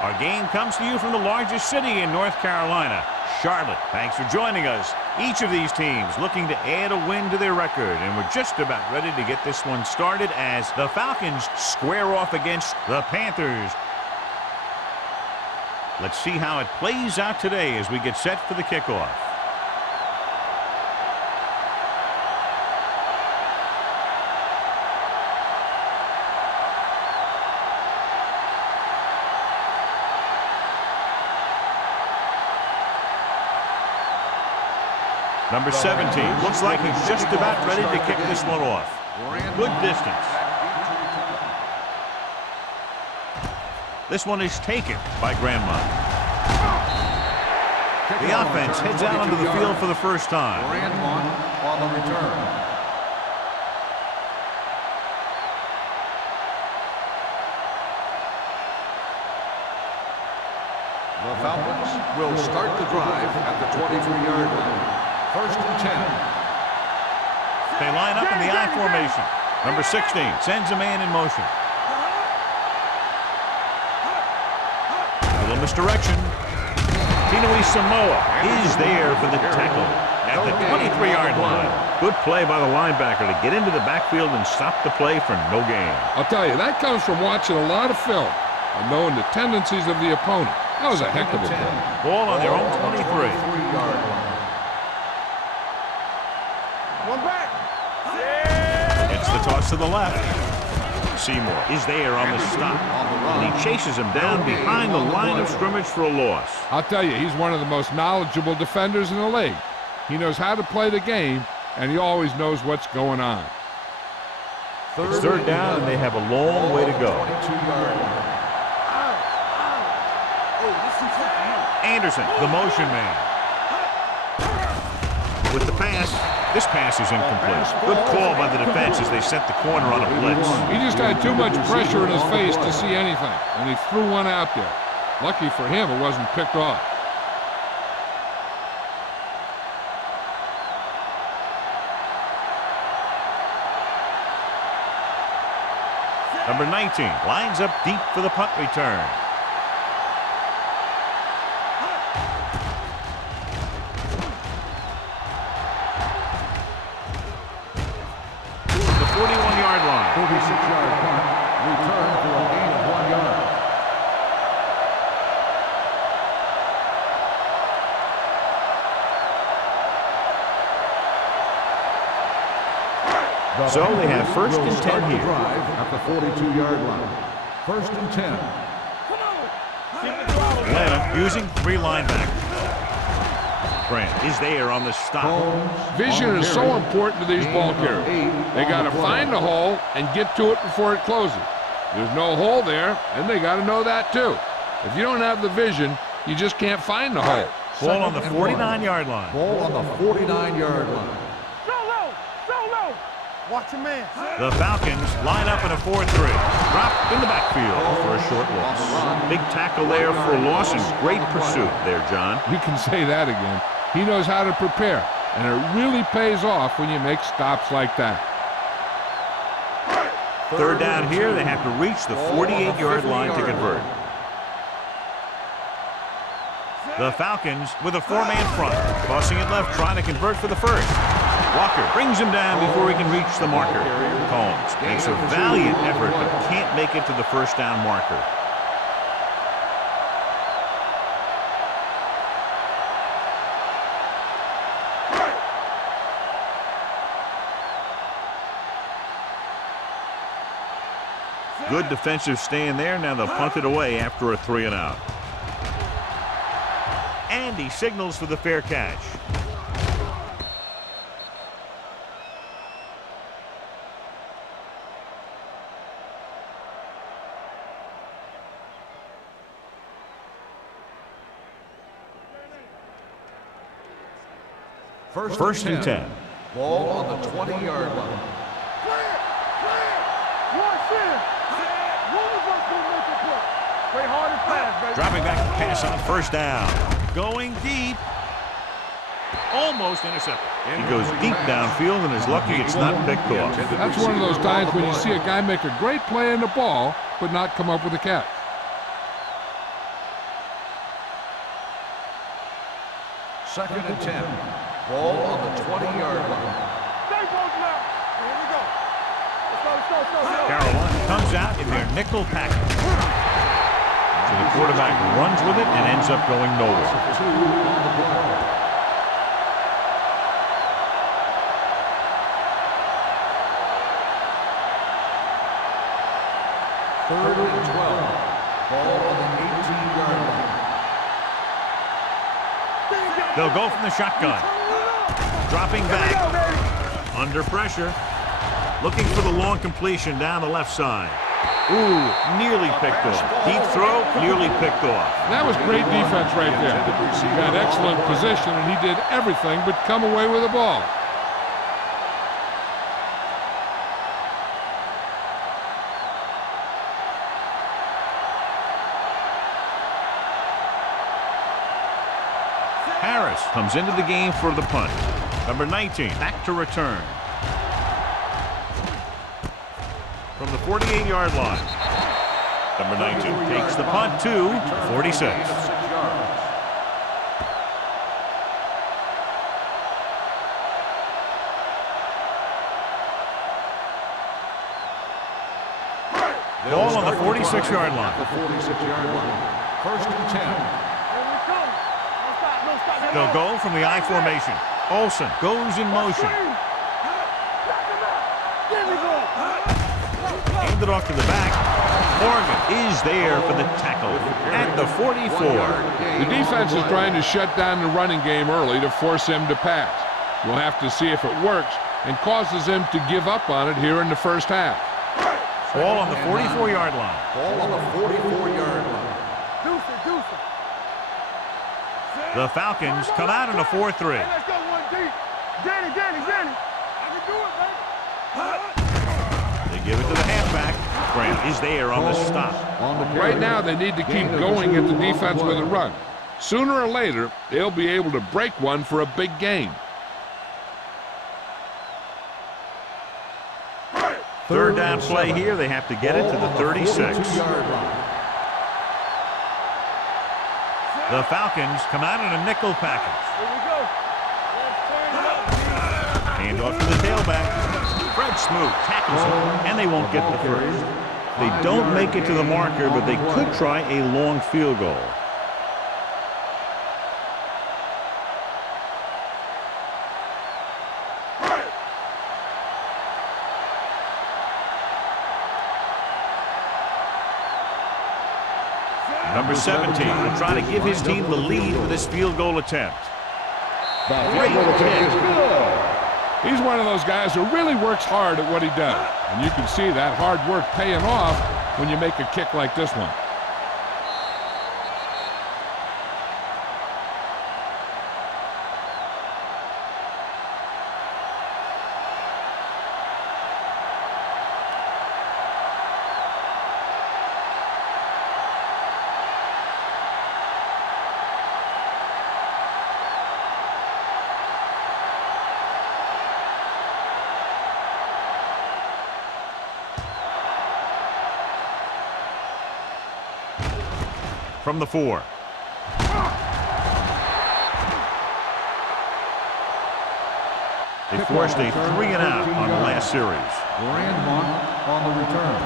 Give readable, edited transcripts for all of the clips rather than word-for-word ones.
Our game comes to you from the largest city in North Carolina, Charlotte. Thanks for joining us. Each of these teams looking to add a win to their record, and we're just about ready to get this one started as the Falcons square off against the Panthers. Let's see how it plays out today as we get set for the kickoff. Number 17 looks like he's just about ready to kick this one off. Good distance. This one is taken by Grandma. The offense heads out onto the field for the first time. On the return. The Falcons will start the drive at the 23-yard line. First and 10. They line up in the I formation. Number 16 sends a man in motion. A little misdirection. Tinui Samoa is there for the tackle at the 23-yard line. Good play by the linebacker to get into the backfield and stop the play for no gain. I'll tell you, that comes from watching a lot of film and knowing the tendencies of the opponent. That was a heck of a play. Ball on their own 23. One back. It's the toss to the left. Seymour is there on the stop, and he chases him down behind the line of scrimmage for a loss. I'll tell you, he's one of the most knowledgeable defenders in the league. He knows how to play the game, and he always knows what's going on. It's third down, and they have a long way to go. Anderson, the motion man. With the pass, this pass is incomplete. Good call by the defense as they set the corner on a blitz. He just had too much pressure in his face to see anything, and he threw one out there. Lucky for him, it wasn't picked off. Number 19 lines up deep for the punt return. The 41-yard line. 46-yard punt. Return for a gain of 1 yard. So they have first and 10 here. At the 42-yard line. First and 10. Atlanta using 3 linebackers. Grant is there on the stop. Vision is so important to these ball carriers. They got to find the hole and get to it before it closes. There's no hole there, and they got to know that too. If you don't have the vision, you just can't find the hole. Ball on the 49-yard line. Ball on the 49-yard line. Watch your man. The Falcons line up in a 4-3. Dropped in the backfield for a short loss. Big tackle there for a loss and great pursuit there, John. You can say that again. He knows how to prepare, and it really pays off when you make stops like that. Third down here, they have to reach the 48-yard line to convert. The Falcons with a 4-man front. Tossing it left, trying to convert for the first. Walker brings him down before he can reach the marker. Combs makes a valiant effort but can't make it to the first down marker. Good defensive stand there. Now they'll punt it away after a 3-and-out. And he signals for the fair catch. First and 10. Ball on the 20-yard line. Dropping back to pass on first down. Going deep. Almost intercepted. He goes deep downfield and is lucky it's not picked off. That's one of those times when you see a guy make a great play on the ball but not come up with a catch. Second and 10. Ball on the 20-yard line. Carolina comes out in their nickel package. So the quarterback runs with it and ends up going nowhere. 2 on the play. Third and 12. Ball on the 18-yard line. They'll go from the shotgun. Dropping back. Under pressure. Looking for the long completion down the left side. Ooh, nearly picked off. Deep throw, nearly picked off. That was great defense right there. He got excellent position, and he did everything but come away with the ball. Harris comes into the game for the punt. Number 19, back to return. From the 48-yard line. Number 19 takes the punt to 46. Ball on the 46-yard line. The 46-yard line. First and 10. They'll go from the I formation. Olsen goes in motion. Hand it off to the back. Morgan is there for the tackle at the 44. The defense is trying to shut down the running game early to force him to pass. We'll have to see if it works and causes him to give up on it here in the first half. Ball on the 44-yard line. Ball on the 44-yard line. The Falcons come out in a 4-3. Let's go one deep. Danny. I can do it, baby. They give it to the halfback. Grant is there on the stop. Right now, they need to keep going at the defense with a run. Sooner or later, they'll be able to break one for a big gain. Third down play here. They have to get it to the 36. The Falcons come out in a nickel package. Here we go. Hand off to the tailback. Fred Smoot tackles him, and they won't get the first. They don't make it to the marker, but they could try a long field goal. Number 17 will try to give his team the lead with this field goal attempt. Great kick. He's one of those guys who really works hard at what he does. And you can see that hard work paying off when you make a kick like this one. From the 4. They forced a 3-and-out on the last series. Grandmont on the return.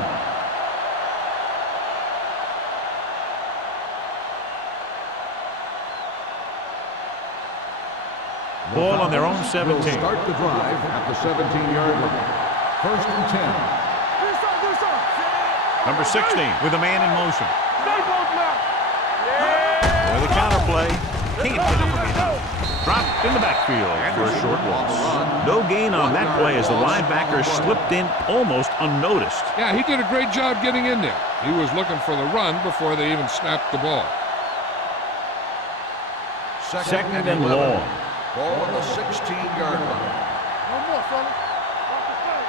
Ball on their own 17. Will start the drive at the 17-yard line. First and 10. Number 16 with a man in motion. Stay both now. With a counterplay. Can't get him from behind. Dropped in the backfield for a short loss. No gain on that play as the linebacker slipped in almost unnoticed. Yeah, he did a great job getting in there. He was looking for the run before they even snapped the ball. Second and long. Ball on the 16-yard line. One more, fella. Off the play.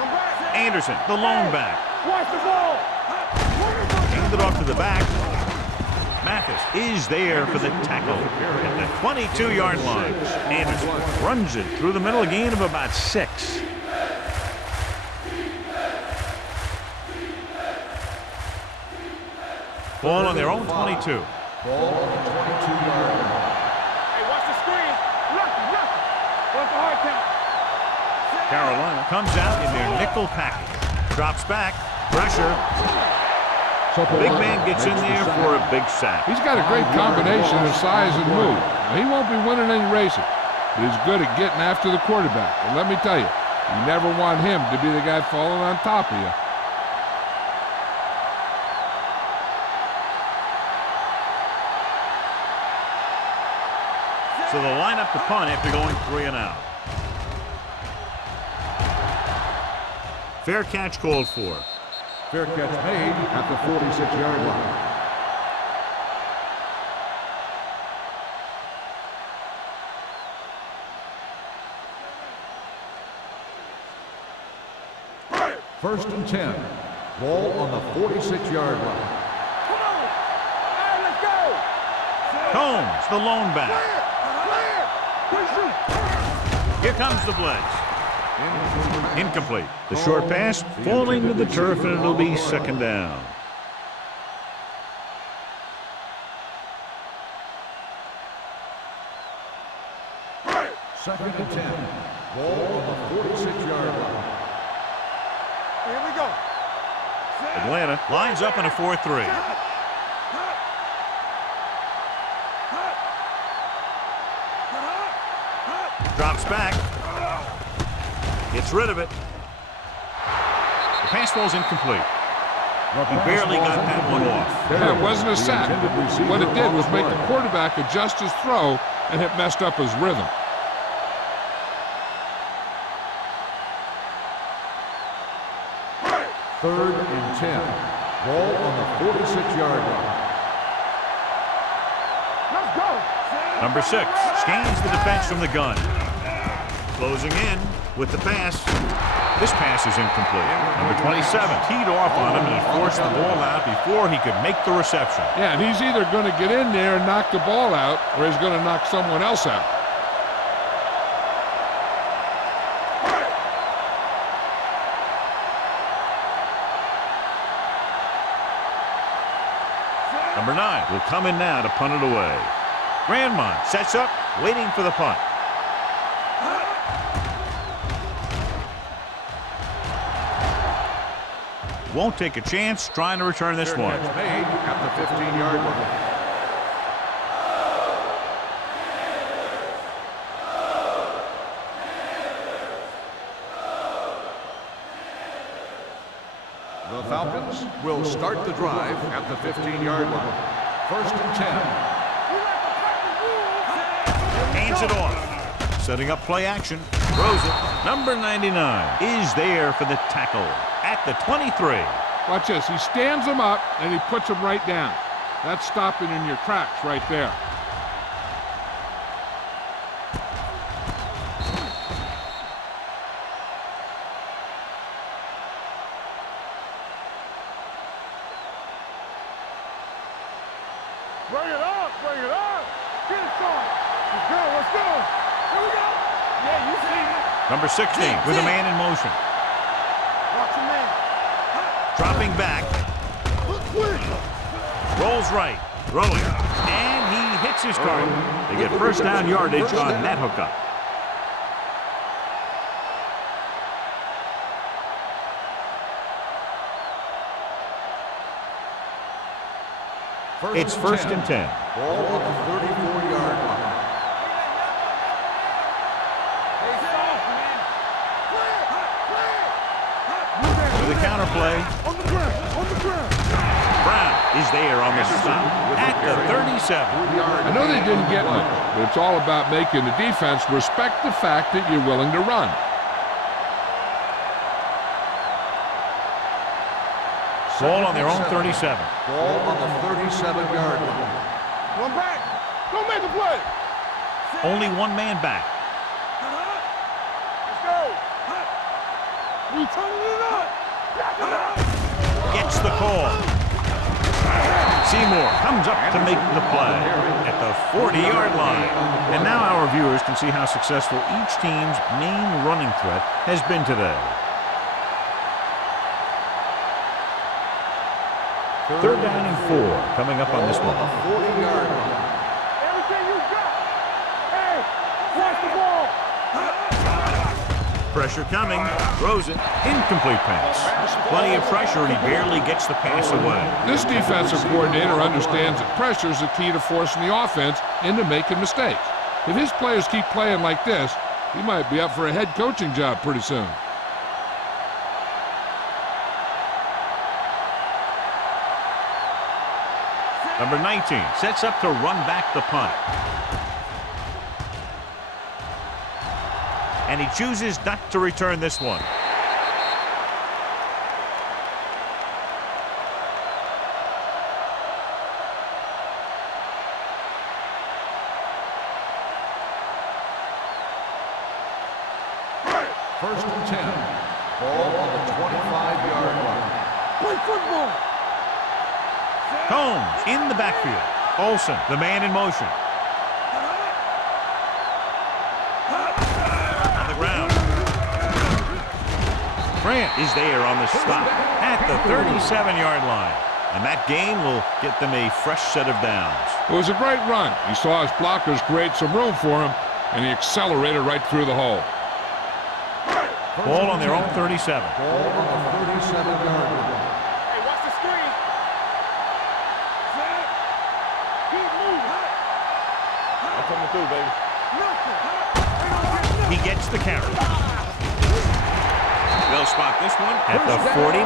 One back. Anderson, the lone back. Watch the ball. Hands it off to the back. Mathis is there for the tackle at the 22-yard line. Anderson runs it through the middle, a gain of about 6. Ball on their own 22. Ball on the 22-yard line. Hey, watch the Carolina comes out in their nickel package. Drops back. Pressure. Big man gets in there for a big sack. He's got a great combination of size and move. Now, he won't be winning any races, but he's good at getting after the quarterback. And let me tell you, you never want him to be the guy falling on top of you. So they'll line up the punt after going 3 and out. Fair catch called for. Fair catch made at the 46-yard line. First and 10. Ball on the 46-yard line. Come on. All right, let's go. Combs, the lone back. Clear. Here comes the blitz. Incomplete. The short pass falling to the turf, and it'll be second down. Second and 10. Ball on the 46-yard line. Here we go. Atlanta lines up in a 4-3. Drops back. Gets rid of it. The pass falls incomplete. He barely got that one off. Yeah, it wasn't a sack. What it did was make the quarterback adjust his throw, and it messed up his rhythm. Third and 10. Ball on the 46-yard line. Let's go. Number 6 scans the defense from the gun. Closing in with the pass. This pass is incomplete. Number 27 teed off on him and he forced the ball out before he could make the reception. Yeah, and he's either going to get in there and knock the ball out, or he's going to knock someone else out. Number 9 will come in now to punt it away. Grandmont sets up, waiting for the punt. Won't take a chance trying to return this one. Catch made at the 15-yard line. The Falcons will start the drive at the 15-yard line. First and 10. Hands it off. Setting up play action. Throws it. Number 99 is there for the tackle at the 23. Watch this. He stands him up, and he puts him right down. That's stopping in your tracks right there. Bring it up. Bring it up. Get it started. Let's go. Let's go. Here we go. Yeah, you see it. Number 16 with a man in motion. Watch your man. Dropping back. Look quick. Rolls right. Throwing. And he hits his target. They get first down yardage on that hookup. It's first and 10. Ball on the 34-yard line. To the counter play. On the ground. On the ground. Brown is there on the stop at the 37. I know they didn't get much, but it's all about making the defense respect the fact that you're willing to run. Ball on their own 37. Ball on the 37-yard line. One back. Don't make the play. Only one man back. Let's go. We turning it up. Back it up. Gets the call. Seymour comes up to make the play at the 40-yard line. And now our viewers can see how successful each team's main running threat has been today. Third down and 4 coming up on this one. 40-yard line. Everything you got. Hey, watch the ball. Pressure coming. Throws it. Incomplete pass. Plenty of pressure, and he barely gets the pass away. This defensive coordinator understands that pressure is the key to forcing the offense into making mistakes. If his players keep playing like this, he might be up for a head coaching job pretty soon. Number 19 sets up to run back the punt. And he chooses not to return this one. First and 10. Ball on the 25-yard line. Play football. Combs in the backfield. Olsen, the man in motion. On the ground. Grant is there on the stop at the 37-yard line. And that gain will get them a fresh set of downs. It was a great run. He saw his blockers create some room for him, and he accelerated right through the hole. Ball on their own 37. Ball on the 37-yard line. Hey, watch the screen. Set. Keep moving. I'm coming through, baby. He gets the carry. They'll spot this one at the 49.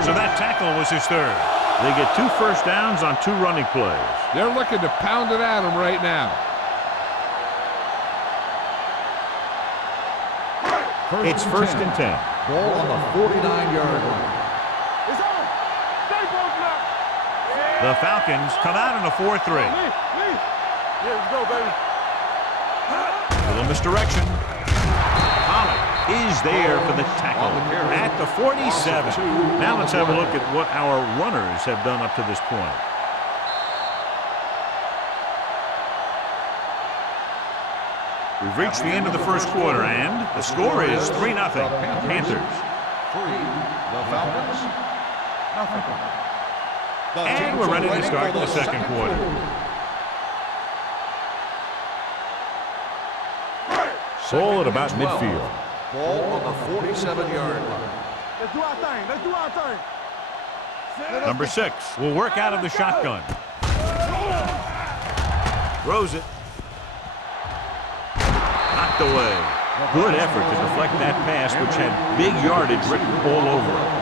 So that tackle was his third. They get 2 first downs on 2 running plays. They're looking to pound it at him right now. It's first and 10. Ball on the 49-yard line. It's on. Stay broke now. The Falcons come out in a 4-3. Yeah, let's go, baby. Little misdirection. Pollock is there for the tackle at the 47. Now let's have a look at what our runners have done up to this point. We've reached the end of the first quarter, and the score is 3-0. Panthers. 3. The Falcons. Nothing. And we're ready to start the second quarter. Ball at about midfield. Ball on the 47-yard line. Let's do our thing. Let's do our thing. Number 6 will work out of the shotgun. Throws it. Knocked away. Good effort to deflect that pass, which had big yardage written all over it.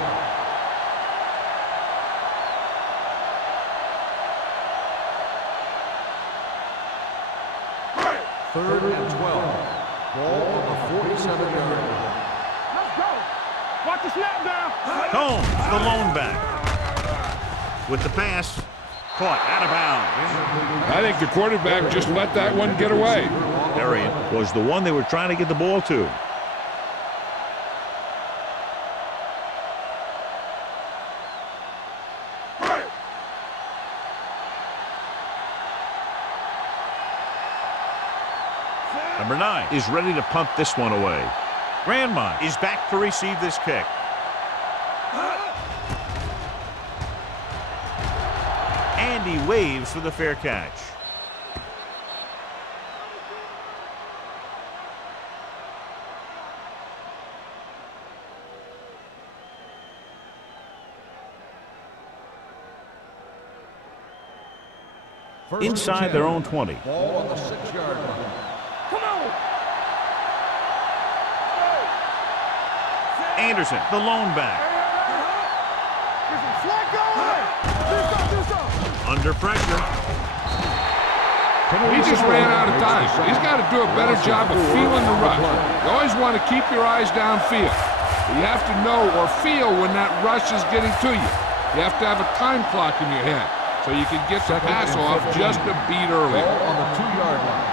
Third and 12. Ball on the 47-yard line. Let's go. Watch the snap down. Combs, the lone back. With the pass, caught out of bounds. I think the quarterback just let that one get away. Arian was the one they were trying to get the ball to. Number 9 is ready to punt this one away. Grandma is back to receive this kick. And he waves for the fair catch. Inside their own 20. Ball on the 6-yard line. Come on. Anderson, the lone back. Slack going. Do something. Under pressure. He just ran out of time. He's got to do a better job of feeling the rush. You always want to keep your eyes downfield. You have to know or feel when that rush is getting to you. You have to have a time clock in your head so you can get the pass off just a beat early. Ball on the 2-yard line.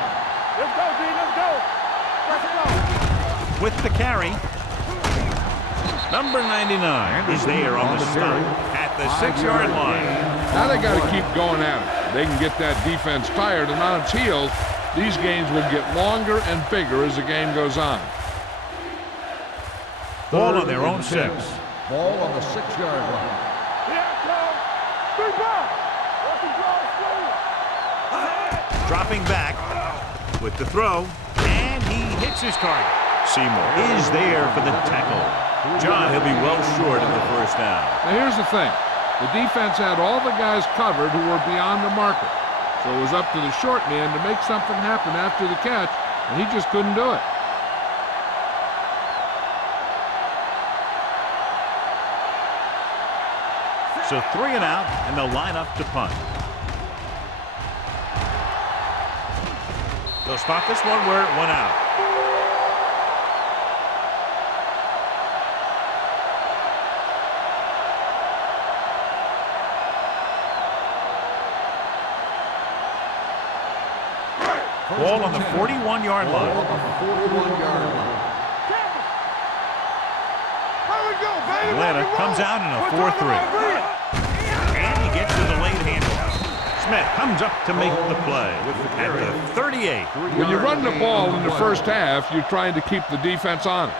Let's go, D. Let's go. Let's go. With the carry. Number 99 is there on the stop at the 6-yard line. Now they got to keep going at it. They can get that defense tired and on its heels. These games will get longer and bigger as the game goes on. Ball on their own 6. Ball on the 6-yard line. Here it comes. 3 ball. Watch the draw. Dropping back with the throw, and he hits his target. Seymour is there for the tackle. John, he'll be well short of the first down. Now here's the thing. The defense had all the guys covered who were beyond the marker. So it was up to the short man to make something happen after the catch, and he just couldn't do it. So 3 and out, and they'll line up to punt. They'll spot this one where it went out. Ball on the 41-yard line. Atlanta comes out in a 4-3. And he gets to the late handoff. Smith comes up to make the play at the 38. When you run the ball in the first half, you're trying to keep the defense honest.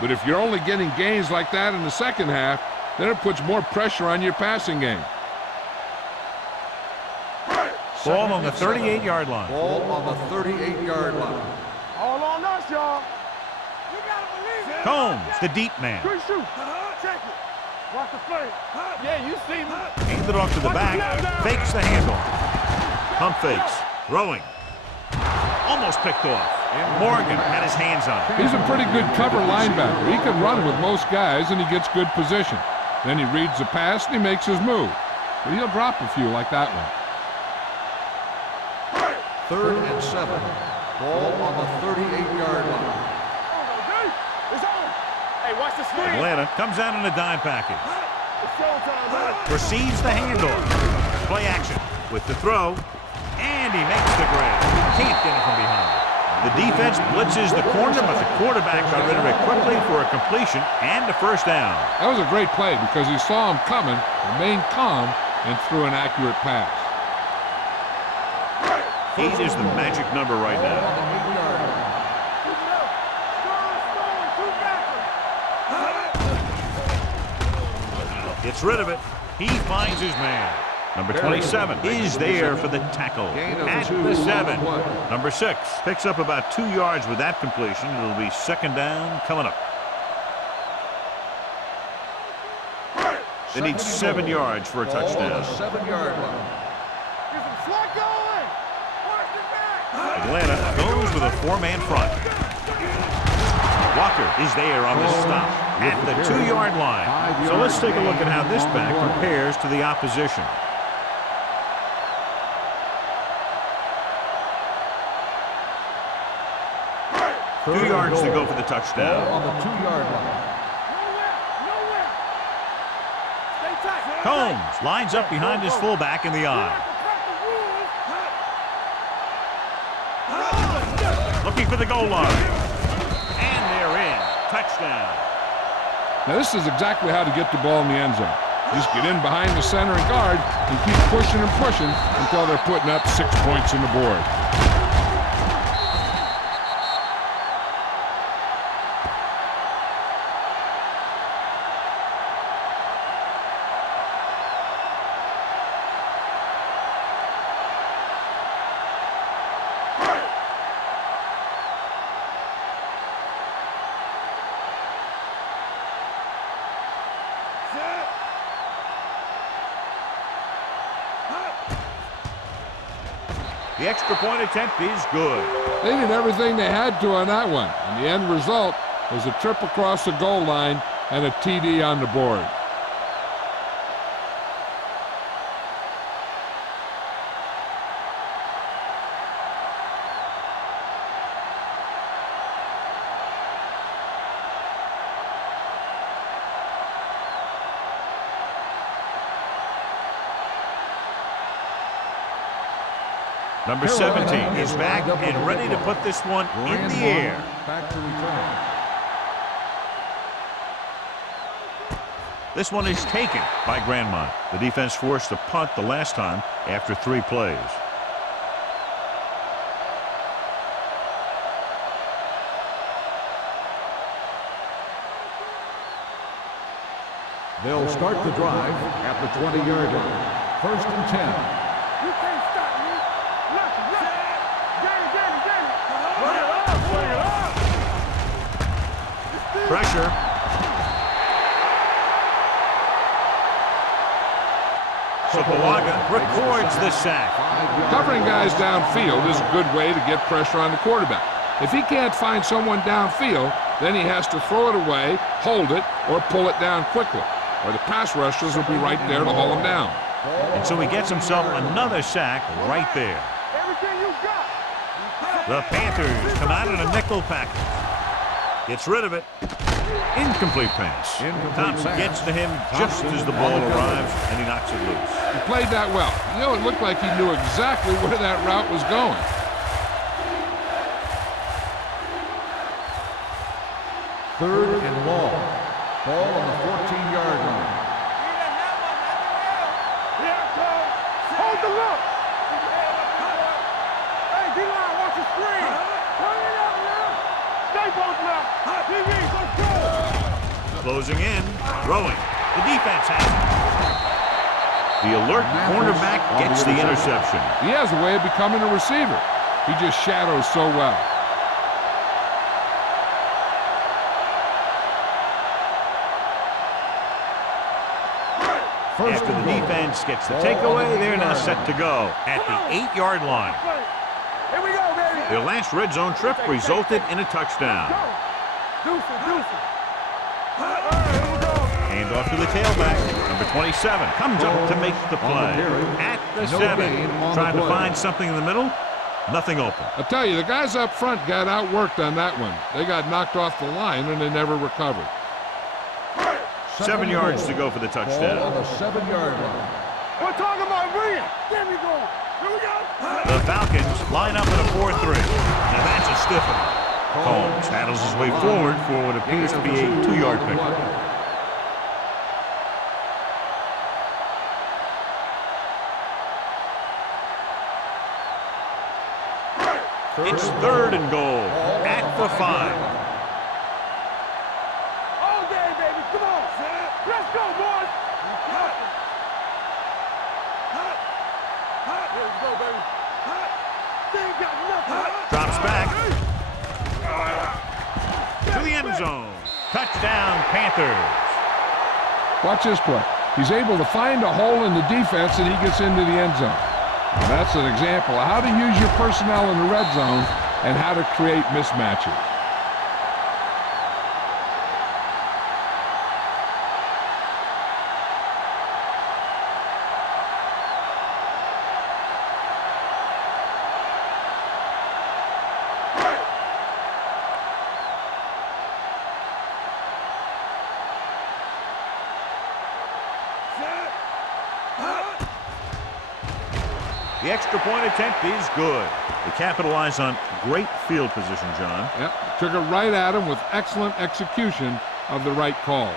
But if you're only getting gains like that in the second half, then it puts more pressure on your passing game. Ball on the 38-yard line. Ball on the 38-yard line. All on us, y'all. You gotta believe it. Combs, the deep man. Good shoot. Check it. Watch the play. Yeah, you see me. Hands it off to the back. Fakes the handle. Pump fakes. Throwing. Almost picked off. Morgan had his hands on it. He's a pretty good cover linebacker. He can run with most guys, and he gets good position. Then he reads the pass, and he makes his move. But he'll drop a few like that one. 3rd and 7. Ball on the 38-yard line. It's on. Hey, watch the screen. Atlanta comes out in a dime package. It's showtime, man. Receives the handoff. Play action with the throw. And he makes the grab. Can't get it from behind. The defense blitzes the corner, but the quarterback got rid of it quickly for a completion and a first down. That was a great play because he saw him coming, remained calm, and threw an accurate pass. 8 is the magic number right now. Gets rid of it. He finds his man. Number 27 is there for the tackle at the 7. Number 6 picks up about 2 yards with that completion. It'll be second down coming up. They need 7 yards for a touchdown. 7-yard line. Atlanta goes with a 4-man front. Walker is there on the stop at the 2-yard line. So let's take a look at how this back compares to the opposition. Two yards to go for the touchdown. On the 2-yard line. Combs lines up behind his fullback in the eye. Looking for the goal line. And they're in. Touchdown. Now this is exactly how to get the ball in the end zone. Just get in behind the center and guard and keep pushing and pushing until they're putting up 6 points on the board. The extra point attempt is good. They did everything they had to on that one, and the end result was a trip across the goal line and a TD on the board. Number 17 is back and ready to put this one in the air. Back to return. This one is taken by Grandmont. The defense forced a punt the last time after 3 plays. They'll start the drive at the 20-yard line. 1st and 10. You can't stop me. Look, look. Get it, get it, get it. Bring it up, bring it up. Pressure. Sopoaga records the sack. Covering guys downfield is a good way to get pressure on the quarterback. If he can't find someone downfield, then he has to throw it away, hold it, or pull it down quickly, or the pass rushers will be right there to haul him down. And so he gets himself another sack right there. Everything you got. The Panthers come out in a nickel package. Gets rid of it. Incomplete pass. Thompson gets to him just as the ball arrives, and he knocks it loose. He played that well. You know, it looked like he knew exactly where that route was going. Third and long. Ball on the 14-yard line. Hold the look. Hey, D-line, watch your screen. Turn it up now. Stay both left. DB, let's go. Closing in, throwing. The defense has it. The alert cornerback gets the interception. He has a way of becoming a receiver. He just shadows so well. After the defense gets the takeaway, they're now set to go at the 8-yard line. Here we go, baby. Their last red zone trip resulted in a touchdown. Deuce it. All right, here we go. Hand off to the tailback. Number 27 comes up to make the play. At the 7, trying to find something in the middle. Nothing open. I'll tell you, the guys up front got outworked on that one. They got knocked off the line and they never recovered. 7 yards to go for the touchdown. Ball on the 7-yard line. We're talking about brilliant. There we go. Here we go. The Falcons line up in a 4-3. Now that's a stiff one. Combs paddles his way forward for what appears to be a 2-yard pickup. It's 3rd and goal at the 5. All day, baby. Come on. Let's go, boys. Here we go, baby. They ain't got nothing. Drops back to the end zone. Touchdown, Panthers. Watch this play. He's able to find a hole in the defense and he gets into the end zone. And that's an example of how to use your personnel in the red zone and how to create mismatches. The extra point attempt is good. They capitalize on great field position, John. Yep, took it right at him with excellent execution of the right calls.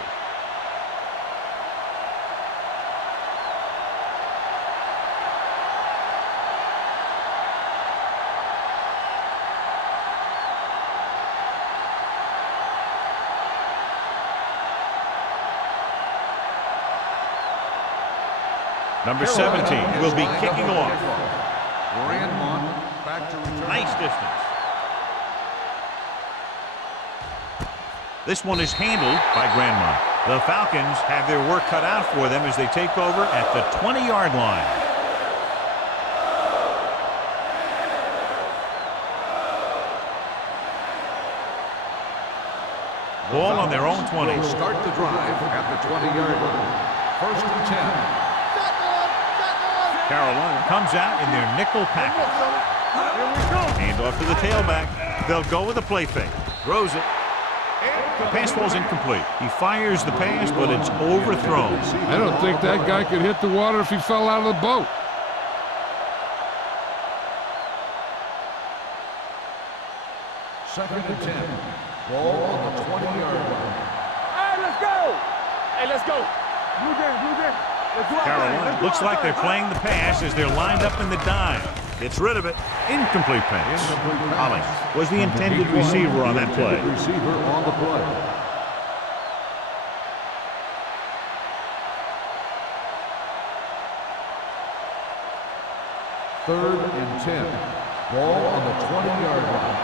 Number 17 will be kicking off. Grandmont back to return. Nice distance. This one is handled by Grandmont. The Falcons have their work cut out for them as they take over at the 20-yard line. Ball on their own 20. Will start the drive at the 20-yard line. 1st and 10. Carolina comes out in their nickel package. Hand off to the tailback. They'll go with a play fake. Throws it. The pass falls incomplete. He fires the pass, but it's overthrown. I don't think that guy could hit the water if he fell out of the boat. Second and 10. Ball on the 20-yard line. All right, let's go. Hey, let's go. Blue game. Let's do our thing. Carolina looks like they're playing the pass as they're lined up in the dime. Gets rid of it. Incomplete pass. Hollings was the intended receiver on that play. Receiver on the play. Third and 10. Ball on the 20-yard line.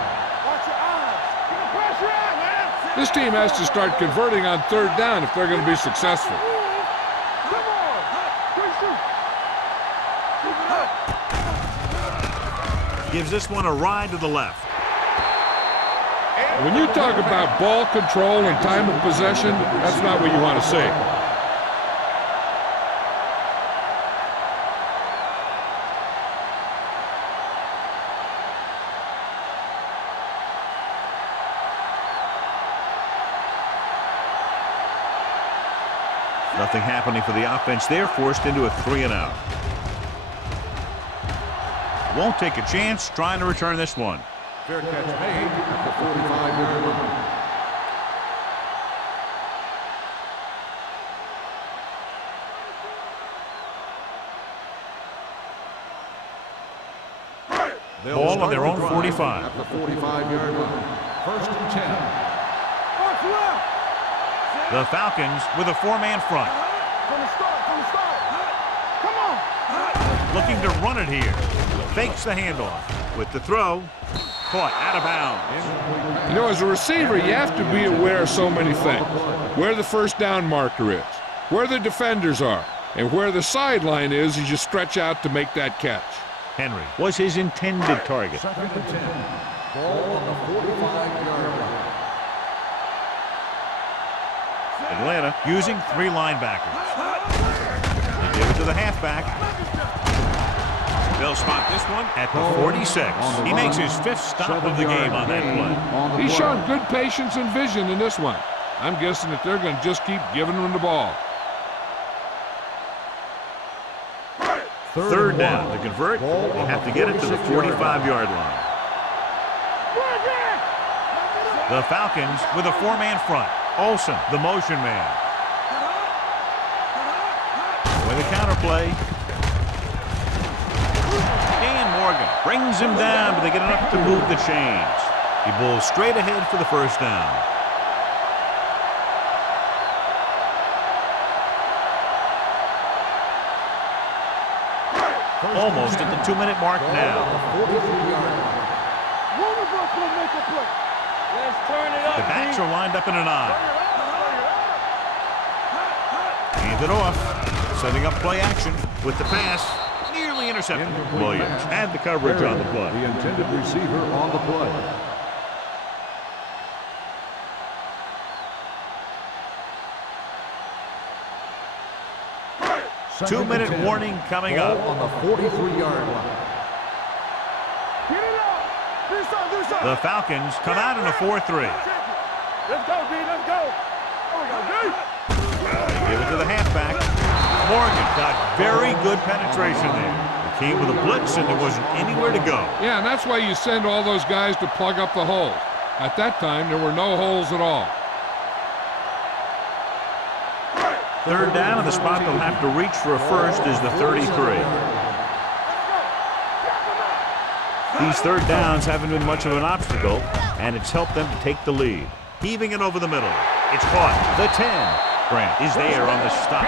Watch your eyes. Get the pressure out, man. This team has to start converting on third down if they're going to be successful. Come on. Quick shoot. Keep it up. Gives this one a ride to the left. When you talk about ball control and time of possession, that's not what you want to see. Nothing happening for the offense there, forced into a 3-and-out. Won't take a chance trying to return this one. Fair catch made at the 45-yard line. Ball on their own 45. At the 45-yard line. 1st and 10. Watch left. The Falcons with a 4-man front. From the start. Come on. Looking to run it here. Fakes the handoff. With the throw, caught out of bounds. You know, as a receiver, you have to be aware of so many things. Where the first down marker is, where the defenders are, and where the sideline is as you stretch out to make that catch. Henry was his intended target. 2nd and 10. Ball on the 45-yard line. Atlanta using 3 linebackers. They give it to the halfback. They'll spot this one at the 46. He makes his 5th stop of the game on that play. He's shown good patience and vision in this one. I'm guessing that they're going to just keep giving him the ball. 3rd down. To convert, they have to get it to the 45-yard line. The Falcons with a 4-man front. Olsen, the motion man. With a counter play. Dan Morgan brings him down, but they get enough to move the chains. He bowls straight ahead for the 1st down. Almost at the 2-minute mark now. Let's turn it up. The backs are lined up in an eye. Hand it off. Setting up play action with the pass. Nearly intercepted. Williams had the coverage on the play. The intended receiver on the play. 2-minute warning coming up. On the 43-yard line. Get it up. Do something. The Falcons come out in a 4-3. Let's go, D. Let's go. Oh, we got D. They give it to the halfback. Morgan got very good penetration there. He came with a blitz and there wasn't anywhere to go. Yeah, and that's why you send all those guys to plug up the holes. At that time, there were no holes at all. 3rd down, and the spot they'll have to reach for a first is the 33. These 3rd downs haven't been much of an obstacle, and it's helped them to take the lead. Heaving it over the middle. It's caught. The 10. Grant is there on the stop.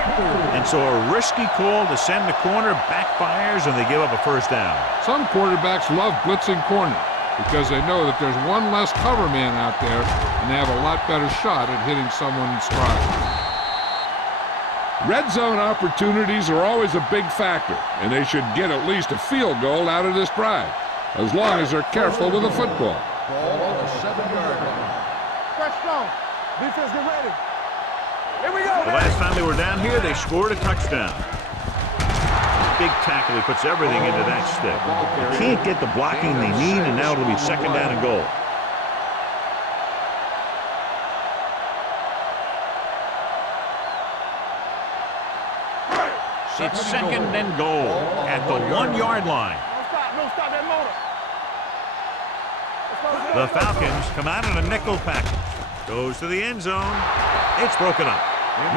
And so a risky call to send the corner backfires, and they give up a 1st down. Some quarterbacks love blitzing corner because they know that there's one less cover man out there, and they have a lot better shot at hitting someone in stride. Red zone opportunities are always a big factor, and they should get at least a field goal out of this drive, as long as they're careful with the football. Ball on the 7-yard line. Fresh strong. Defense, get ready. Here we go. The last time they were down here, they scored a touchdown. Big tackle. He puts everything into that stick. They can't get the blocking they need, and now it'll be 2nd down and goal. It's 2nd and goal at the 1-yard line. No stop that motor. The Falcons come out in a nickel package. Goes to the end zone. It's broken up.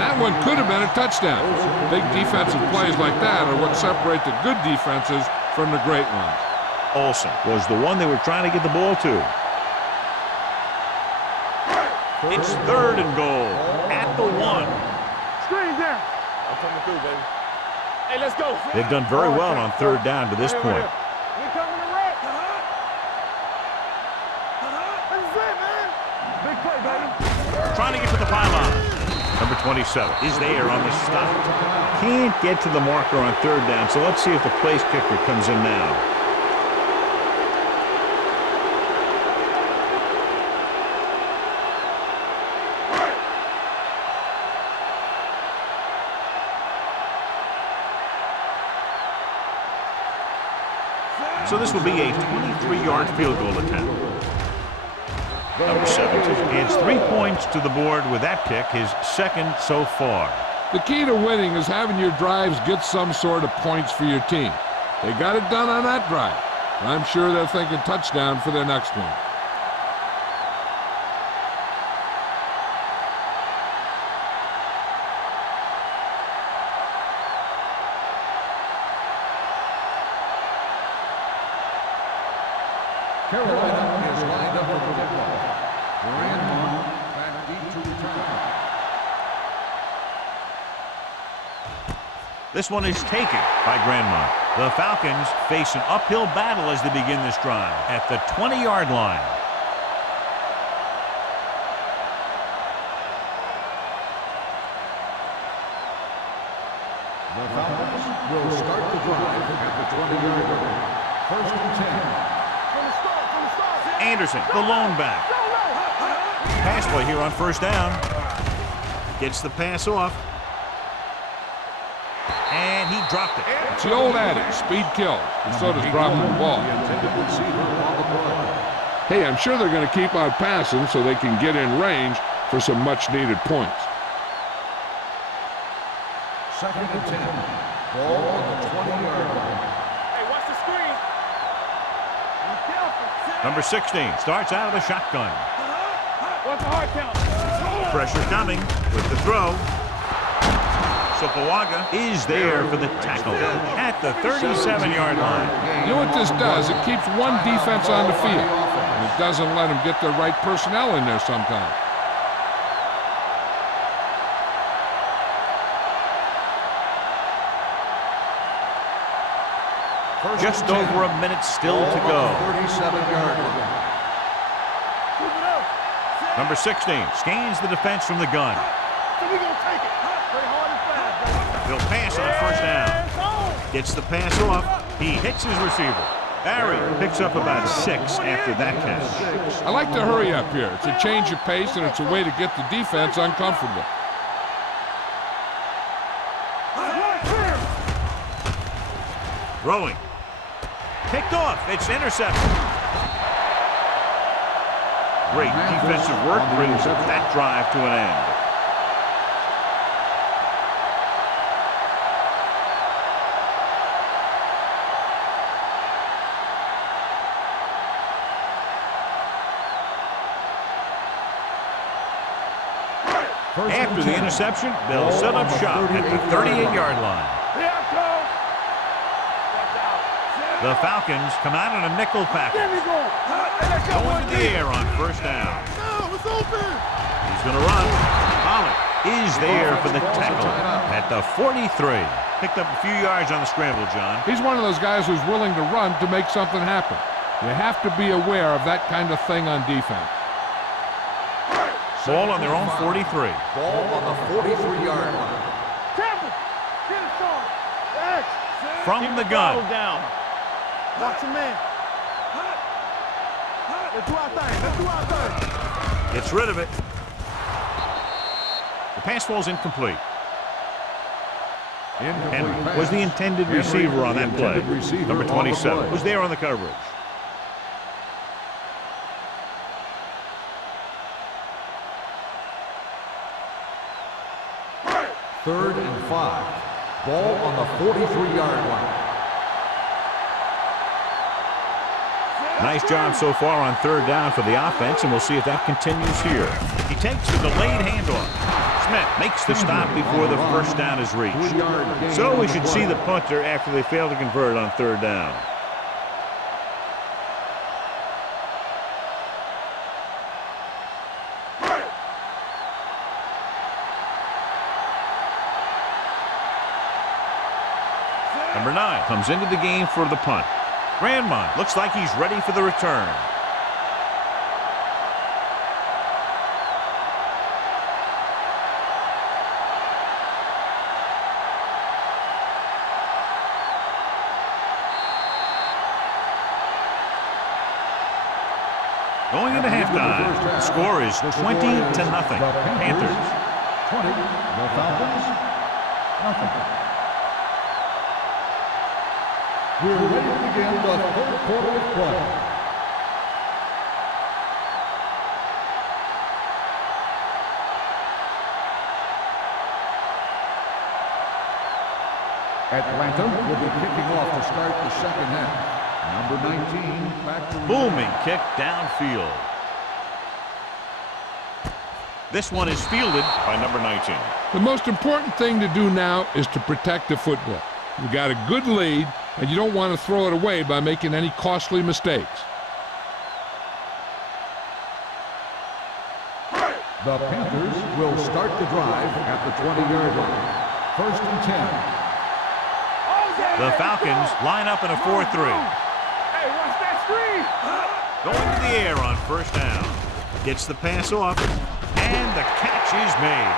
That one could have been a touchdown. Big defensive plays like that are what separate the good defenses from the great ones. Olsen was the one they were trying to get the ball to. It's 3rd and goal at the 1. Screen down. I'm coming through, baby. Hey, let's go. They've done very well on 3rd down to this point. We coming to wreck. This is it, man. Big play, baby. 27 is there on the stop. Can't get to the marker on third down, so let's see if the place kicker comes in now. So this will be a 23-yard field goal attempt. Number 17 adds 3 points to the board with that kick, his second so far. The key to winning is having your drives get some sort of points for your team. They got it done on that drive. I'm sure they're thinking touchdown for their next one. Carolina is lined up for the kickoff. Grandma back deep to return. This one is taken by Grandma. The Falcons face an uphill battle as they begin this drive at the 20-yard line. The Falcons will start the drive at the 20-yard line. First and 10. Anderson, the lone back. Pass play here on first down. Gets the pass off. And he dropped it. It's the old adage, speed kills, and so does dropping the ball. Hey, I'm sure they're going to keep on passing so they can get in range for some much-needed points. Second and 10. Ball on the 20-yard line. Hey, watch the screen. Be careful. Number 16 starts out of the shotgun. What's the hard count? Pressure coming with the throw. Sopoaga is there for the tackle at the 37-yard line. You know what this does? It keeps one defense on the field, and it doesn't let them get the right personnel in there sometimes. Just over a minute still to go. 37-yard line. Number 16 scans the defense from the gun. So we gonna take it. Play hard and fast. He'll pass on first down. Gets the pass off. He hits his receiver. Barry picks up about 6 after that catch. I like to hurry up here. It's a change of pace, and it's a way to get the defense uncomfortable. Throwing. Picked off. It's intercepted. Great defensive work brings that drive to an end. After the interception, they'll set up shop at the 38-yard line. The Falcons come out in a nickel package. Going to the air on first down. He's going to run. Pollard is there for the tackle at the 43. Picked up a few yards on the scramble, John. He's one of those guys who's willing to run to make something happen. You have to be aware of that kind of thing on defense. Ball on their own 43. Ball on the 43-yard line. From the gun. Watch the man. Let's do our thing. Let's do our thing. Gets rid of it. The pass ball's incomplete. Henry was the intended receiver on that play. Number 27 was there on the coverage. Third and 5. Ball on the 43-yard line. Nice job so far on third down for the offense, and we'll see if that continues here. He takes the delayed handoff. Smith makes the stop before the first down is reached. So we should see the punter after they fail to convert on third down. Number 9 comes into the game for the punt. Grandma looks like he's ready for the return. Going into halftime, the score is 20-0. Panthers. 20. The Falcons, nothing. We're ready to begin the third quarter of play. Atlanta will be kicking off to start the second half. Number 19 back to Booming kick downfield. This one is fielded by number 19. The most important thing to do now is to protect the football. You got a good lead, and you don't want to throw it away by making any costly mistakes. The Panthers will start the drive at the 20-yard line. First and 10. The Falcons line up in a 4-3. Hey, watch that screen. Going to the air on first down. Gets the pass off, and the catch is made.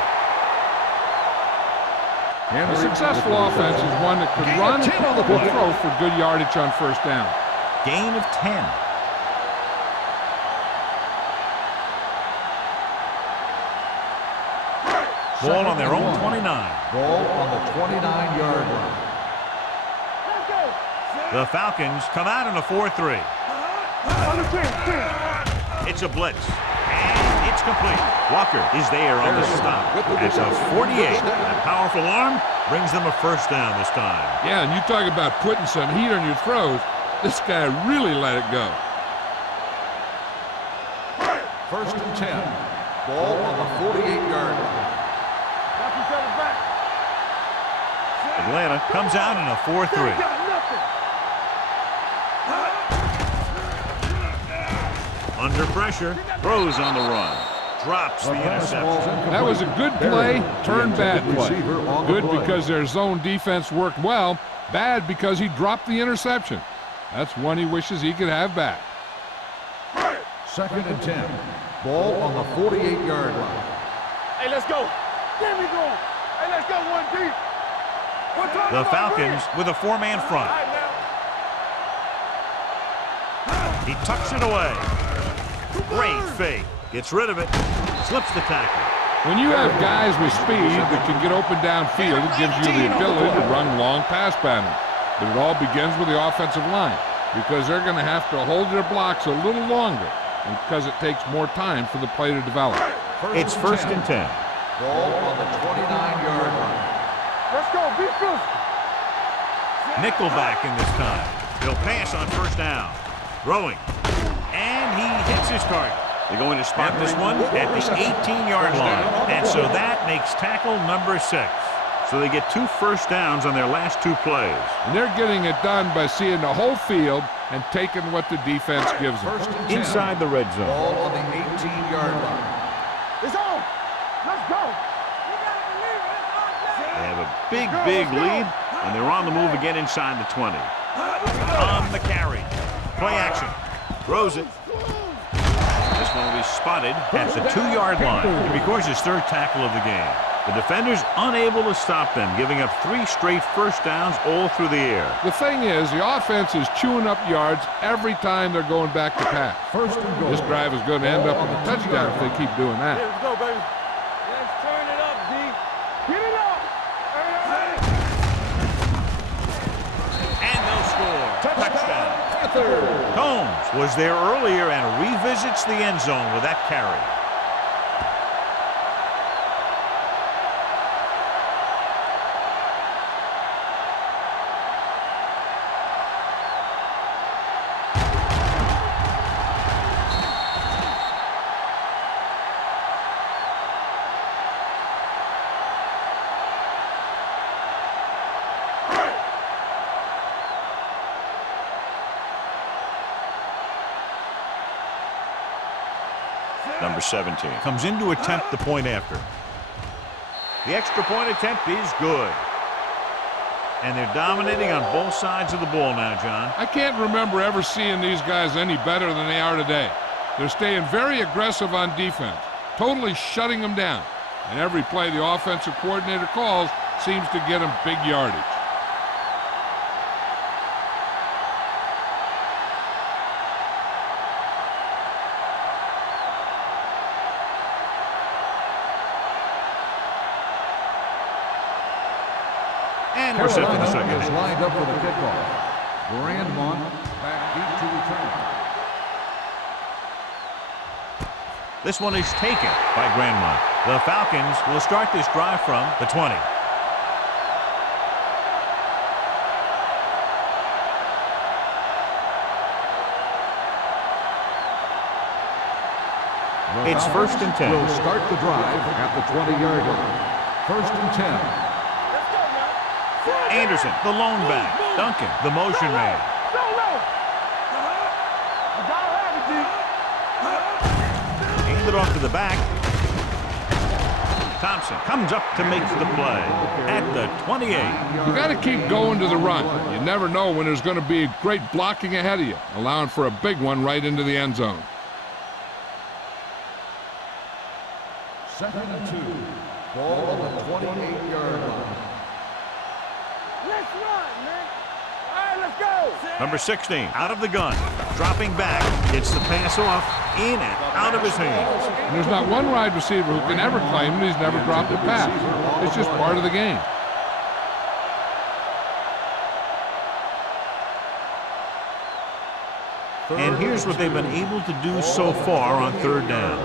A successful offense is one that could run or throw for good yardage on first down. Gain of 10. Ball on their own 29. Ball on the 29-yard line. The Falcons come out in a 4-3. It's a blitz, and it's complete. Walker is there on the stop. It's a 48. That powerful arm brings them a first down this time. Yeah, and you talk about putting some heat on your throws. This guy really let it go. First and 10. Ball on the 48-yard line. Atlanta comes out in a 4-3. Under pressure, throws on the run. Drops the interception. That was a good play, turned bad play. Good because their zone defense worked well. Bad because he dropped the interception. That's one he wishes he could have back. Second and 10. Ball on the 48-yard line. Hey, let's go. Get me going. Hey, let's go one deep. The Falcons with a four-man front. He tucks it away. Great fake. Gets rid of it. Slips the tackle. When you have guys with speed that can get open downfield, it gives you the ability to run long pass patterns. But it all begins with the offensive line because they're going to have to hold their blocks a little longer and because it takes more time for the play to develop. It's first and 10. Ball on the 29-yard line. Let's go. Be close. Nickelback in this time. He'll pass on first down. Throwing. And he hits his target. They're going to spot this one at the 18-yard line. And so that makes tackle number 6. So they get 2 first downs on their last 2 plays. And they're getting it done by seeing the whole field and taking what the defense gives them. Inside the red zone. Ball on the 18-yard line. It's on. Let's go. They have a big lead, and they're on the move again inside the 20. On the carry. Play action. Throws it. This one will be spotted at the 2-yard line. It records his 3rd tackle of the game. The defenders unable to stop them, giving up 3 straight first downs all through the air. The thing is, the offense is chewing up yards every time they're going back to pass. First and goal. This drive is going to end up with a touchdown if they keep doing that. Let's go, baby. Let's turn it up, D. Get it up. And they'll score. Touchdown. Combs was there earlier and revisits the end zone with that carry. Number 17 comes in to attempt the point after. The extra point attempt is good. And they're dominating on both sides of the ball now, John. I can't remember ever seeing these guys any better than they are today. They're staying very aggressive on defense, totally shutting them down. And every play the offensive coordinator calls seems to get them big yardage. And we're set for the second is half. lined up for the kickoff. Grandmont back deep to return. This one is taken by Grandmont. The Falcons will start this drive from the 20. It's first and 10. Will start the drive at the 20-yard line. First and 10. Anderson, the lone back. Duncan, the motion man. Hand it off to the back. Thompson comes up to make the play at the 28. You got to keep going to the run. You never know when there's going to be great blocking ahead of you, allowing for a big one right into the end zone. Second and 2. Ball on the 28-yard line. Let's run, man. All right, let's go. Number 16, out of the gun. Dropping back, gets the pass off, in and out of his hands. And there's not one wide receiver who can ever claim that he's never dropped a pass. It's just part of the game. And here's what they've been able to do so far on third down.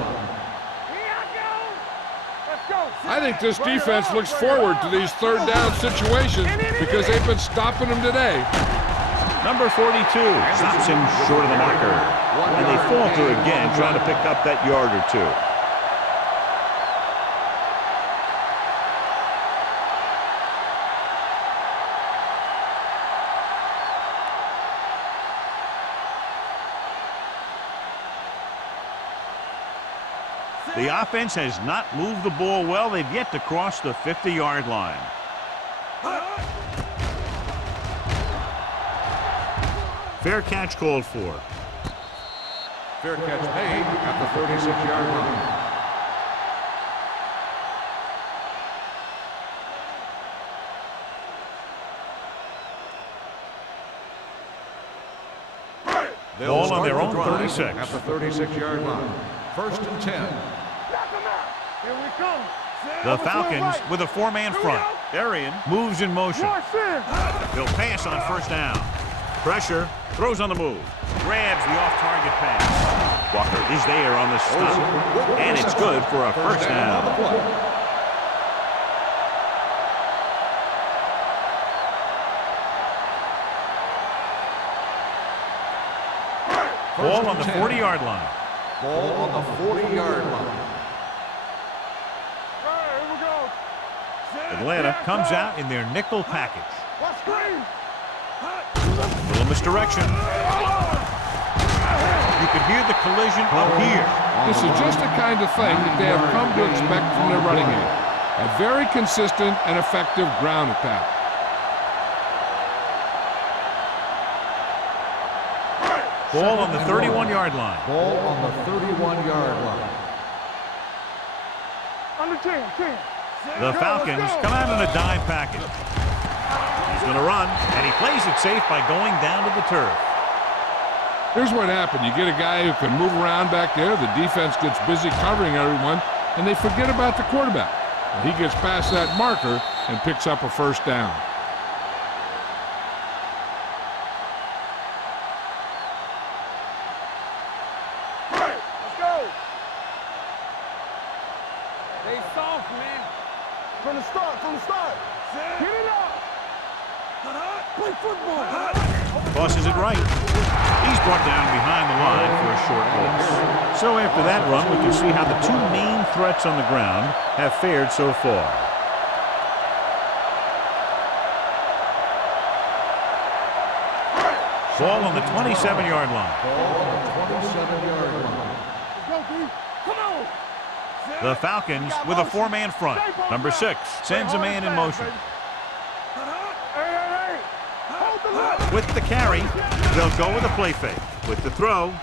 I think this defense looks forward to these third down situations because they've been stopping them today. Number 42 stops him short of the marker. And they falter again, trying to pick up that yard or two. The offense has not moved the ball well. They've yet to cross the 50-yard line. Fair catch called for. Fair catch made at the 36-yard line. Ball on their own 36. At the 36-yard line. First and 10. Here we come. The Falcons with a four-man front. Arian moves in motion. He'll pass on first down. Pressure, throws on the move. Grabs the off-target pass. Walker is there on the stop. And it's good for a first down. Ball on the 40-yard line. Ball on the 40-yard line. Atlanta comes out in their nickel package. Little misdirection. You could hear the collision up here. This is just the kind of thing that they have come to expect from their running game. A very consistent and effective ground attack. Ball on the 31-yard line. Ball on the 31-yard line. Under 10. The Falcons come out in a dime package. He's going to run, and he plays it safe by going down to the turf. Here's what happened. You get a guy who can move around back there. The defense gets busy covering everyone, and they forget about the quarterback. And he gets past that marker and picks up a first down. Let's go. They soft, man. From the start. Get it up. Play football. Tosses it right. He's brought down behind the line for a short loss. So after that run, we can see how the two main threats on the ground have fared so far. Ball on the 27-yard line. Ball on the 27-yard line. Go, D. Come on. The Falcons with a four-man front. Number 6 sends a man in motion. Hey. Hold the line. With the carry, they'll go with a play fake. With the throw,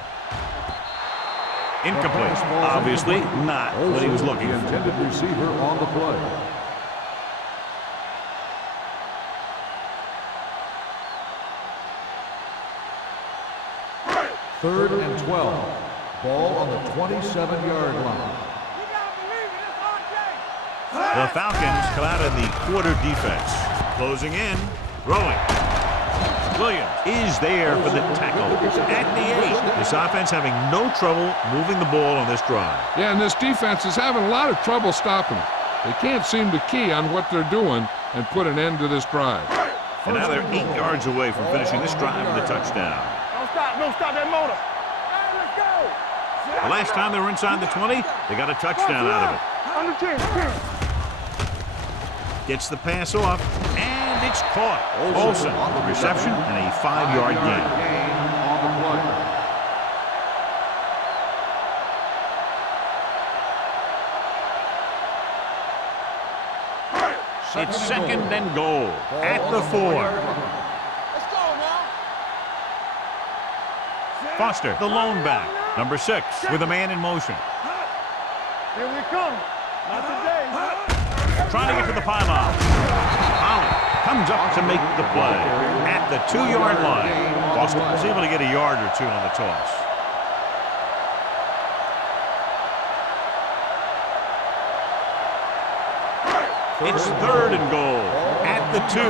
incomplete. Obviously not what he was looking The for. intended receiver on the play. Third and 12. Ball on the 27-yard line. The Falcons come out of the quarter defense. Closing in. Throwing. Williams is there for the tackle. At the 8. This offense having no trouble moving the ball on this drive. Yeah, and this defense is having a lot of trouble stopping it. They can't seem to key on what they're doing and put an end to this drive. And now they're 8 yards away from finishing this drive with a touchdown. Don't stop that motor. Hey, let's go. The last time they were inside the 20, they got a touchdown out of it. Under 10. Gets the pass off, and it's caught. Olsen, reception and a 5-yard gain. On the play. It's second and goal at the 4. Let's go now. Foster, the lone back, number 6, with a man in motion. Here we come. Not today. Trying to get to the pylon. Holland comes up to make the play at the 2-yard line. Foster was able to get a yard or 2 on the toss. It's third and goal at the 2.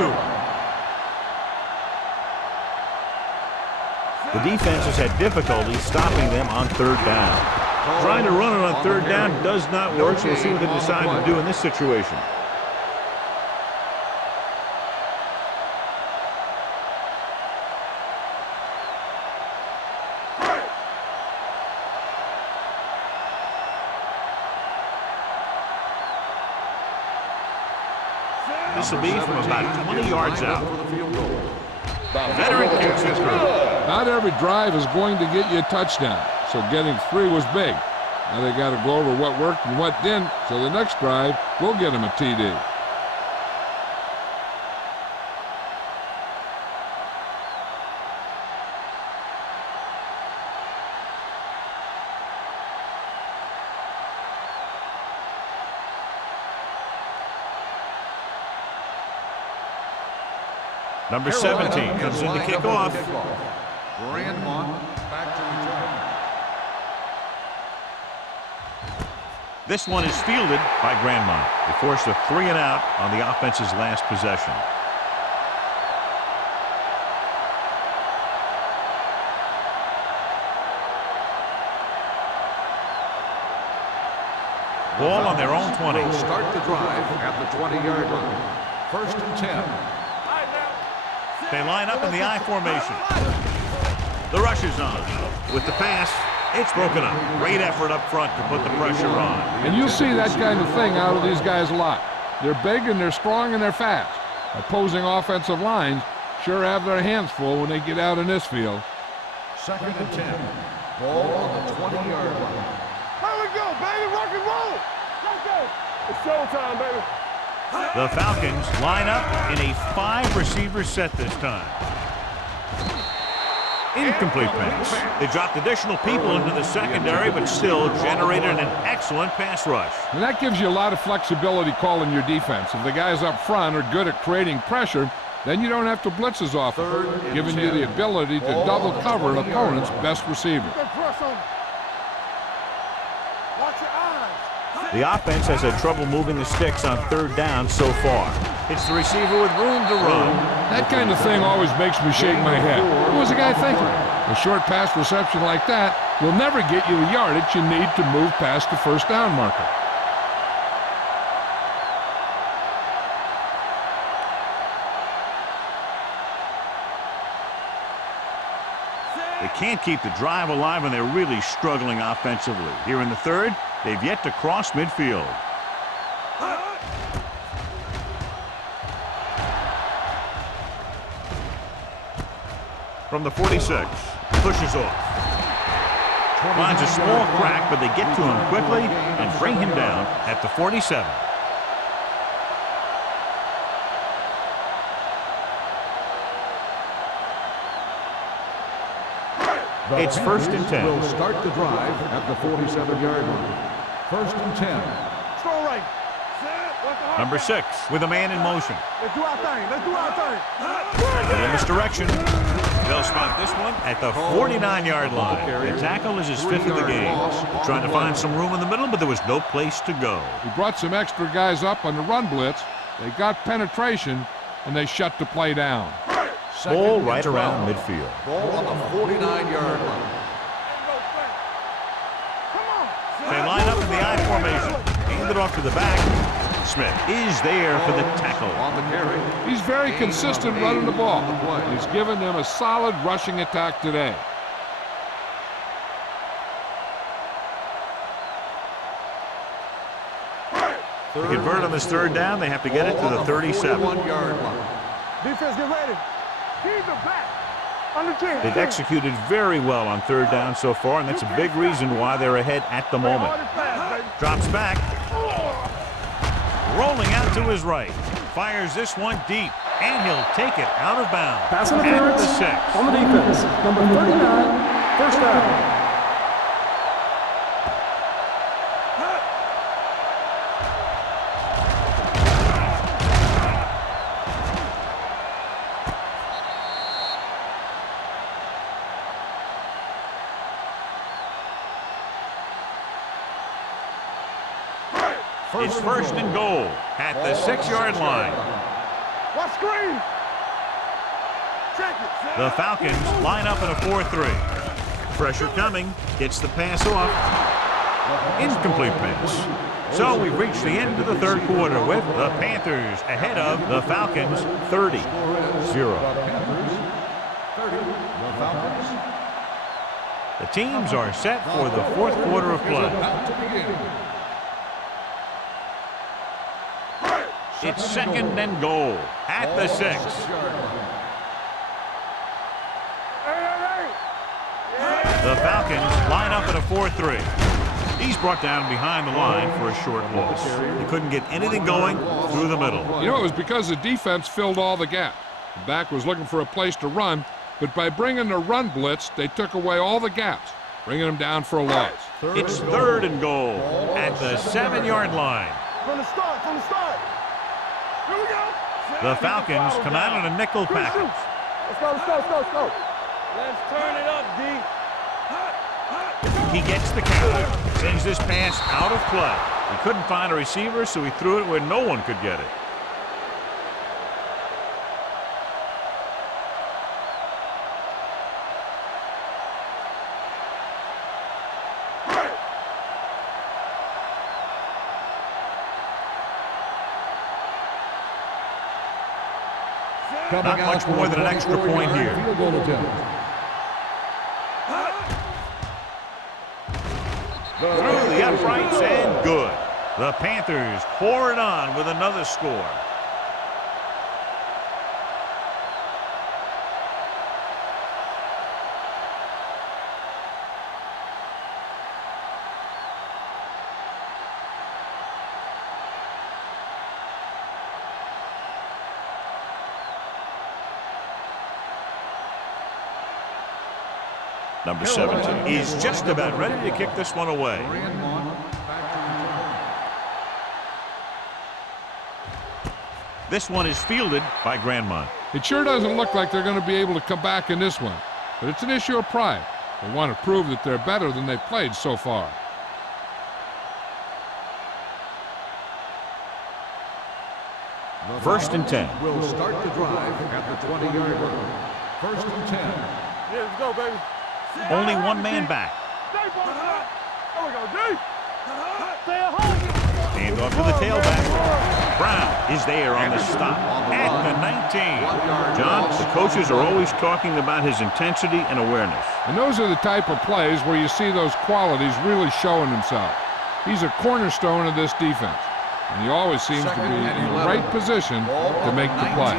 The defense has had difficulty stopping them on third down. Trying to run it on third down does not work, so we'll see what they decide to do in this situation. This will be from about 20 yards out. Veteran kicks it through. Not every drive is going to get you a touchdown, so getting 3 was big. Now they got to go over what worked and what didn't, so the next drive will get them a TD. Number 17 comes in to kick off. Grandmont back to return. This one is fielded by Grandmont. They forced a 3 and out on the offense's last possession. Ball on their own 20. Will start the drive at the 20-yard line. First and 10. They line up in the I formation. The rush is on. With the pass, it's broken up. Great effort up front to put the pressure on. And you'll see that kind of thing out of these guys a lot. They're big and they're strong and they're fast. Opposing offensive lines sure have their hands full when they get out in this field. Second and 10. Ball on the 20-yard line. Here we go, baby. Rock and roll. Let's go. It's showtime, baby. The Falcons line up in a 5-receiver set this time. Incomplete pass. They dropped additional people into the secondary, but still generated an excellent pass rush. And that gives you a lot of flexibility calling your defense. If the guys up front are good at creating pressure, then you don't have to blitz as often, giving you the ability to double cover an opponent's best receiver. Good press on him. Watch your eyes. The offense has had trouble moving the sticks on third down so far. It's the receiver with room to run. That kind of thing always makes me shake my head. What was the guy thinking? A short pass reception like that will never get you the yardage you need to move past the first down marker. They can't keep the drive alive, and they're really struggling offensively. Here in the third, they've yet to cross midfield. From the 46, pushes off. Finds a small crack, but they get to him quickly and bring him down at the 47. It's first and 10. Will start the drive at the 47-yard line. First and 10. Strong right. Number 6 with a man in motion. Let's do our thing. Let's do our thing. But in this direction, they'll spot this one at the 49-yard line. The tackle is his 5th of the game. They're trying to find some room in the middle, but there was no place to go. He brought some extra guys up on the run blitz. They got penetration, and they shut the play down. Ball right around midfield. Ball on the 49-yard line. They line up in the I formation. Hand it off to the back. Smith is there for the tackle. On the carry. He's very consistent running the ball. He's given them a solid rushing attack today. To convert on this third down, they have to get it to the 37. 41-yard line. Defense, get ready. Keep the back. Under 10. They've executed very well on third down so far, and that's a big reason why they're ahead at the moment. Drops back. Rolling out to his right. Fires this one deep, and he'll take it out of bounds. Pass interference At the 6. on the defense. Number 39, first down. It's first and goal at the 6-yard line. Watch screen. Check it. The Falcons line up in a 4-3. Pressure coming. Gets the pass off. Incomplete pass. So we've reached the end of the third quarter with the Panthers ahead of the Falcons 30-0. The teams are set for the fourth quarter of play. It's second and goal at the 6. The Falcons line up in a 4-3. He's brought down behind the line for a short loss. They couldn't get anything going through the middle. You know, it was because the defense filled all the gaps. The back was looking for a place to run, but by bringing the run blitz, they took away all the gaps, bringing them down for a loss. It's third and goal at the 7-yard line. From the start. Here we go. The Falcons come out in a nickel package. Let's go. Let's turn it up, D. He gets the count. Sends this pass out of play. He couldn't find a receiver, so he threw it where no one could get it. Not much more than an extra point here. Through the uprights and good. The Panthers pour it on with another score. Number 17 is just about ready to kick this one away. This one is fielded by Grandmont. It sure doesn't look like they're going to be able to come back in this one, but it's an issue of pride. They want to prove that they're better than they've played so far. First and 10. Will start the drive at the 20-yard line. First and 10. Yeah, let's go, baby. Only one man back. There we go, D. Stay at home. Hand off to the tailback. Brown is there on the stop at the 19. John, the coaches are always talking about his intensity and awareness. And those are the type of plays where you see those qualities really showing himself. He's a cornerstone of this defense, and he always seems to be in the right position to make the play.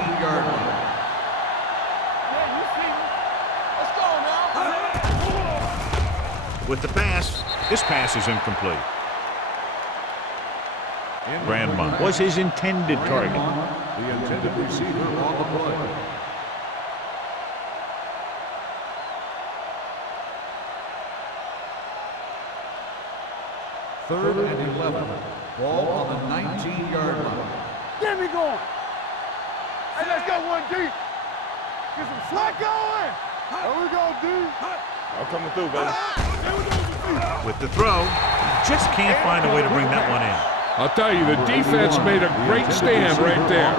With the pass, this pass is incomplete. Grandmont was his intended target. The intended receiver on the play. Third and 11. Ball on the 19-yard line. Get me going. Hey, let's go one deep. Get some slack going. There we go, D. I'm coming through, baby. With the throw, just can't find a way to bring that one in. I'll tell you, the defense made a great stand right there.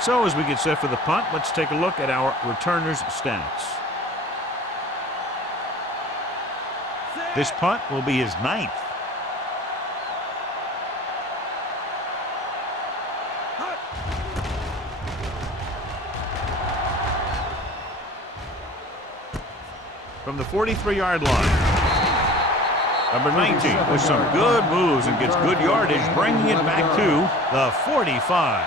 So as we get set for the punt, let's take a look at our returners' stats. This punt will be his 9th. From the 43-yard line. Number 19 with some good moves and gets good yardage, bringing it back to the 45.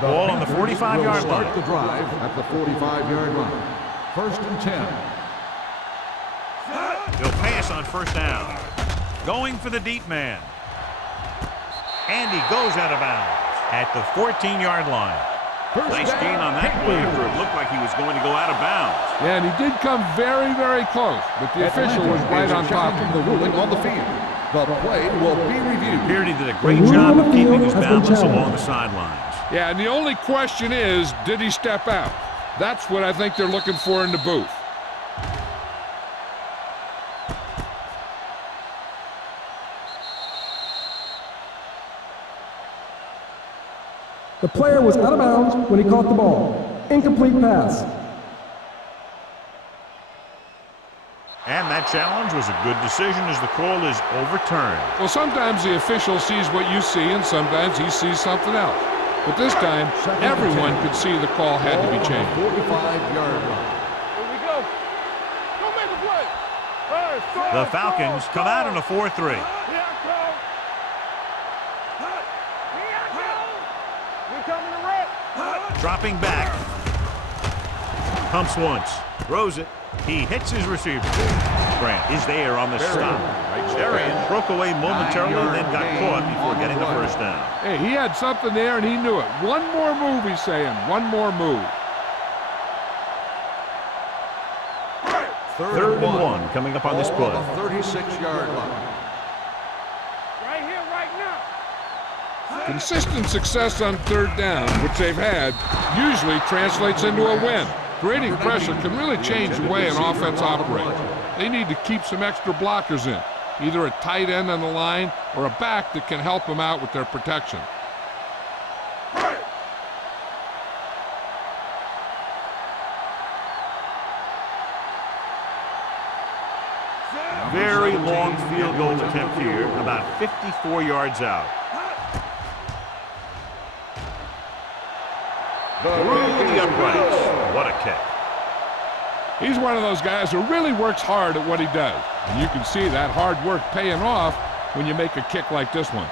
Ball on the 45-yard line. Start the drive at the 45-yard line. 1st and 10. He'll pass on 1st down. Going for the deep man. And he goes out of bounds at the 14-yard line. Nice gain on that play after it looked like he was going to go out of bounds. Yeah, and he did come very, very close, but the official was right on top of him. The ruling on the field. The play will be reviewed. Appeared he did a great job of keeping his balance along the sidelines. Yeah, and the only question is, did he step out? That's what I think they're looking for in the booth. The player was out of bounds when he caught the ball. Incomplete pass. And that challenge was a good decision as the call is overturned. Well, sometimes the official sees what you see, and sometimes he sees something else. But this time, everyone could see the call had to be changed. 45-yard line. Here we go. Go make a play. The Falcons come out in a 4-3. Here I come. Here I come. We coming to wreck. Dropping back. Pumps once. Throws it. He hits his receiver. Grant is there on the stop. Darian broke away momentarily, then got caught before getting the 1st down. Hey, he had something there, and he knew it. One more move, he's saying. One more move. 3rd and 1 coming up on this play. On the 36-yard line. Right here, right now. Consistent success on 3rd down, which they've had, usually translates into a win. Creating pressure can really change the way an offense operates. They need to keep some extra blockers in, either a tight end on the line or a back that can help them out with their protection. Very long field goal attempt here, about 54 yards out. Through the uprights. What a kick. He's one of those guys who really works hard at what he does. And you can see that hard work paying off when you make a kick like this one.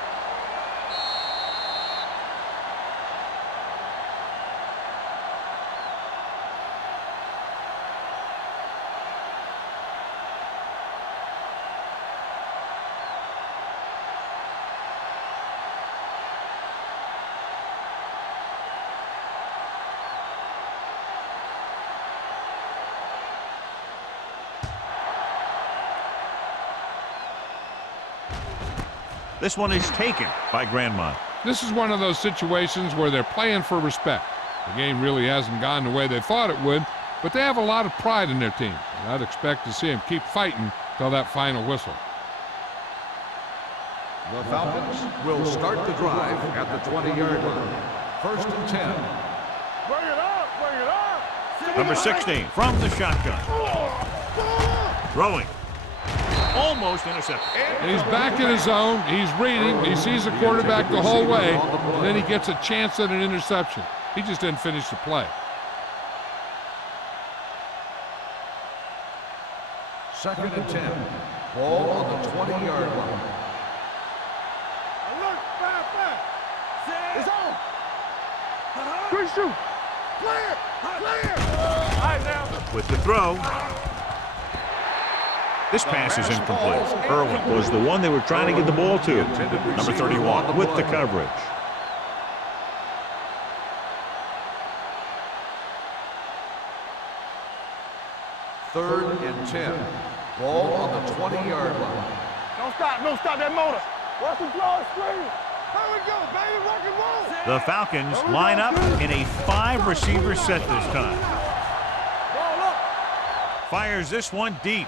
This one is taken by Grandmont. This is one of those situations where they're playing for respect. The game really hasn't gone the way they thought it would, but they have a lot of pride in their team. And I'd expect to see them keep fighting till that final whistle. The Falcons will start the drive at the 20-yard line. 1st and 10. Bring it up, bring it up. Number 16 from the shotgun. Throwing. Almost intercepted. And he's back in his zone. He's reading. He sees the quarterback the whole way. And then he gets a chance at an interception. He just didn't finish the play. 2nd and 10. Ball on the 20-yard line. Alert, fire. It's on. Quick shoot. Clear. All right, now. With the throw. This pass is incomplete. Irwin was the one they were trying to get the ball to. Number 31 with the coverage. Third and 10. Ball on the 20-yard line. Don't stop that motor. Watch the draw screen. Here we go, baby, rock and roll. The Falcons line up in a 5-receiver set this time. Ball up. Fires this one deep.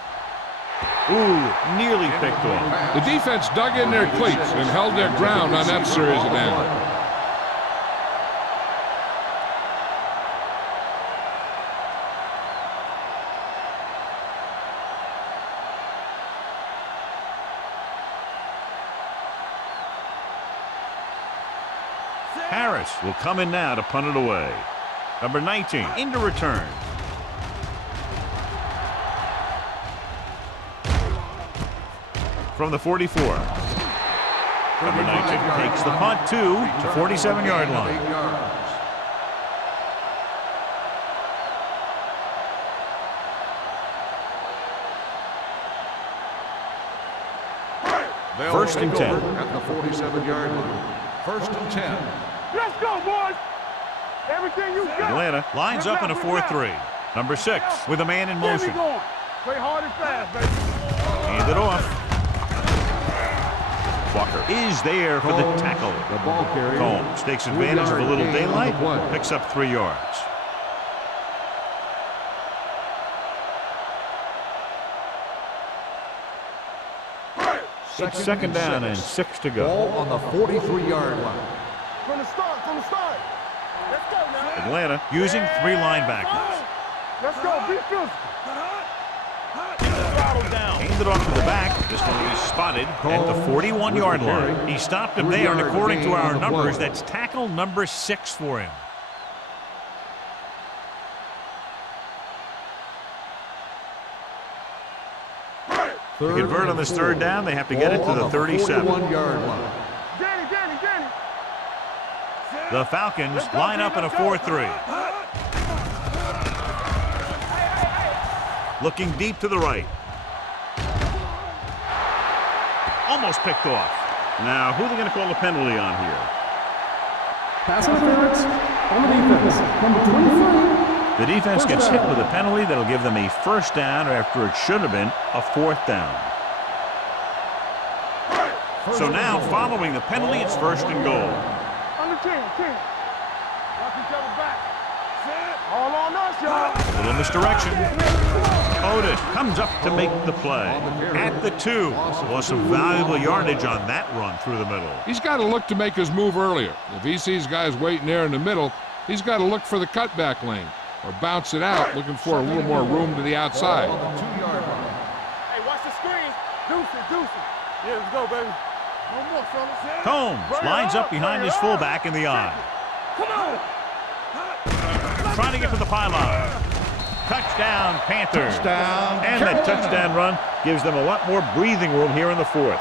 Ooh, nearly picked off. The defense dug in their cleats and held their ground on that series of downs. Harris will come in now to punt it away. Number 19 into return. From the 44. Number 19 takes the punt to the 47-yard line. First and 10 at the 47-yard line. First and 10. Let's go, boys. Everything you got. Atlanta lines up in a 4-3. Number 6 with a man in motion. Play hard and fast, baby. Hand it off. Walker is there for the tackle. The ball carrier. Combs takes advantage of a little daylight, picks up 3 yards. It's second down and 6 to go. Ball on the 43-yard line. From the start, from the start. Let's go now. Atlanta using 3 linebackers. Let's go, be physical. Handed off to the back. This one is spotted at the 41-yard line. He stopped him there, and according to our numbers, that's tackle number 6 for him. To convert on this third down, they have to get it to the 37. 41-yard line. Danny. The Falcons line up in a 4-3. Looking deep to the right. Almost picked off. Now, who are they going to call the penalty on here? Pass interference on the defense. Number 23. The defense gets hit with a penalty that'll give them a first down after it should have been a 4th down. So now, following the penalty, it's 1st and goal. On the 10. Watch each other back. All on us, y'all. Little misdirection. Otis comes up to make the play. At the 2. Lost some valuable yardage on that run through the middle. He's got to look to make his move earlier. If he sees guys waiting there in the middle, he's got to look for the cutback lane or bounce it out, looking for a little more room to the outside. Hey, watch the screen. Deuce it. Yeah, let's go, baby. No more, fellas. Combs lines up behind his fullback in the eye. Come on. Trying to get to the pylon. Touchdown, Panthers. Touchdown, and that touchdown run gives them a lot more breathing room here in the 4th.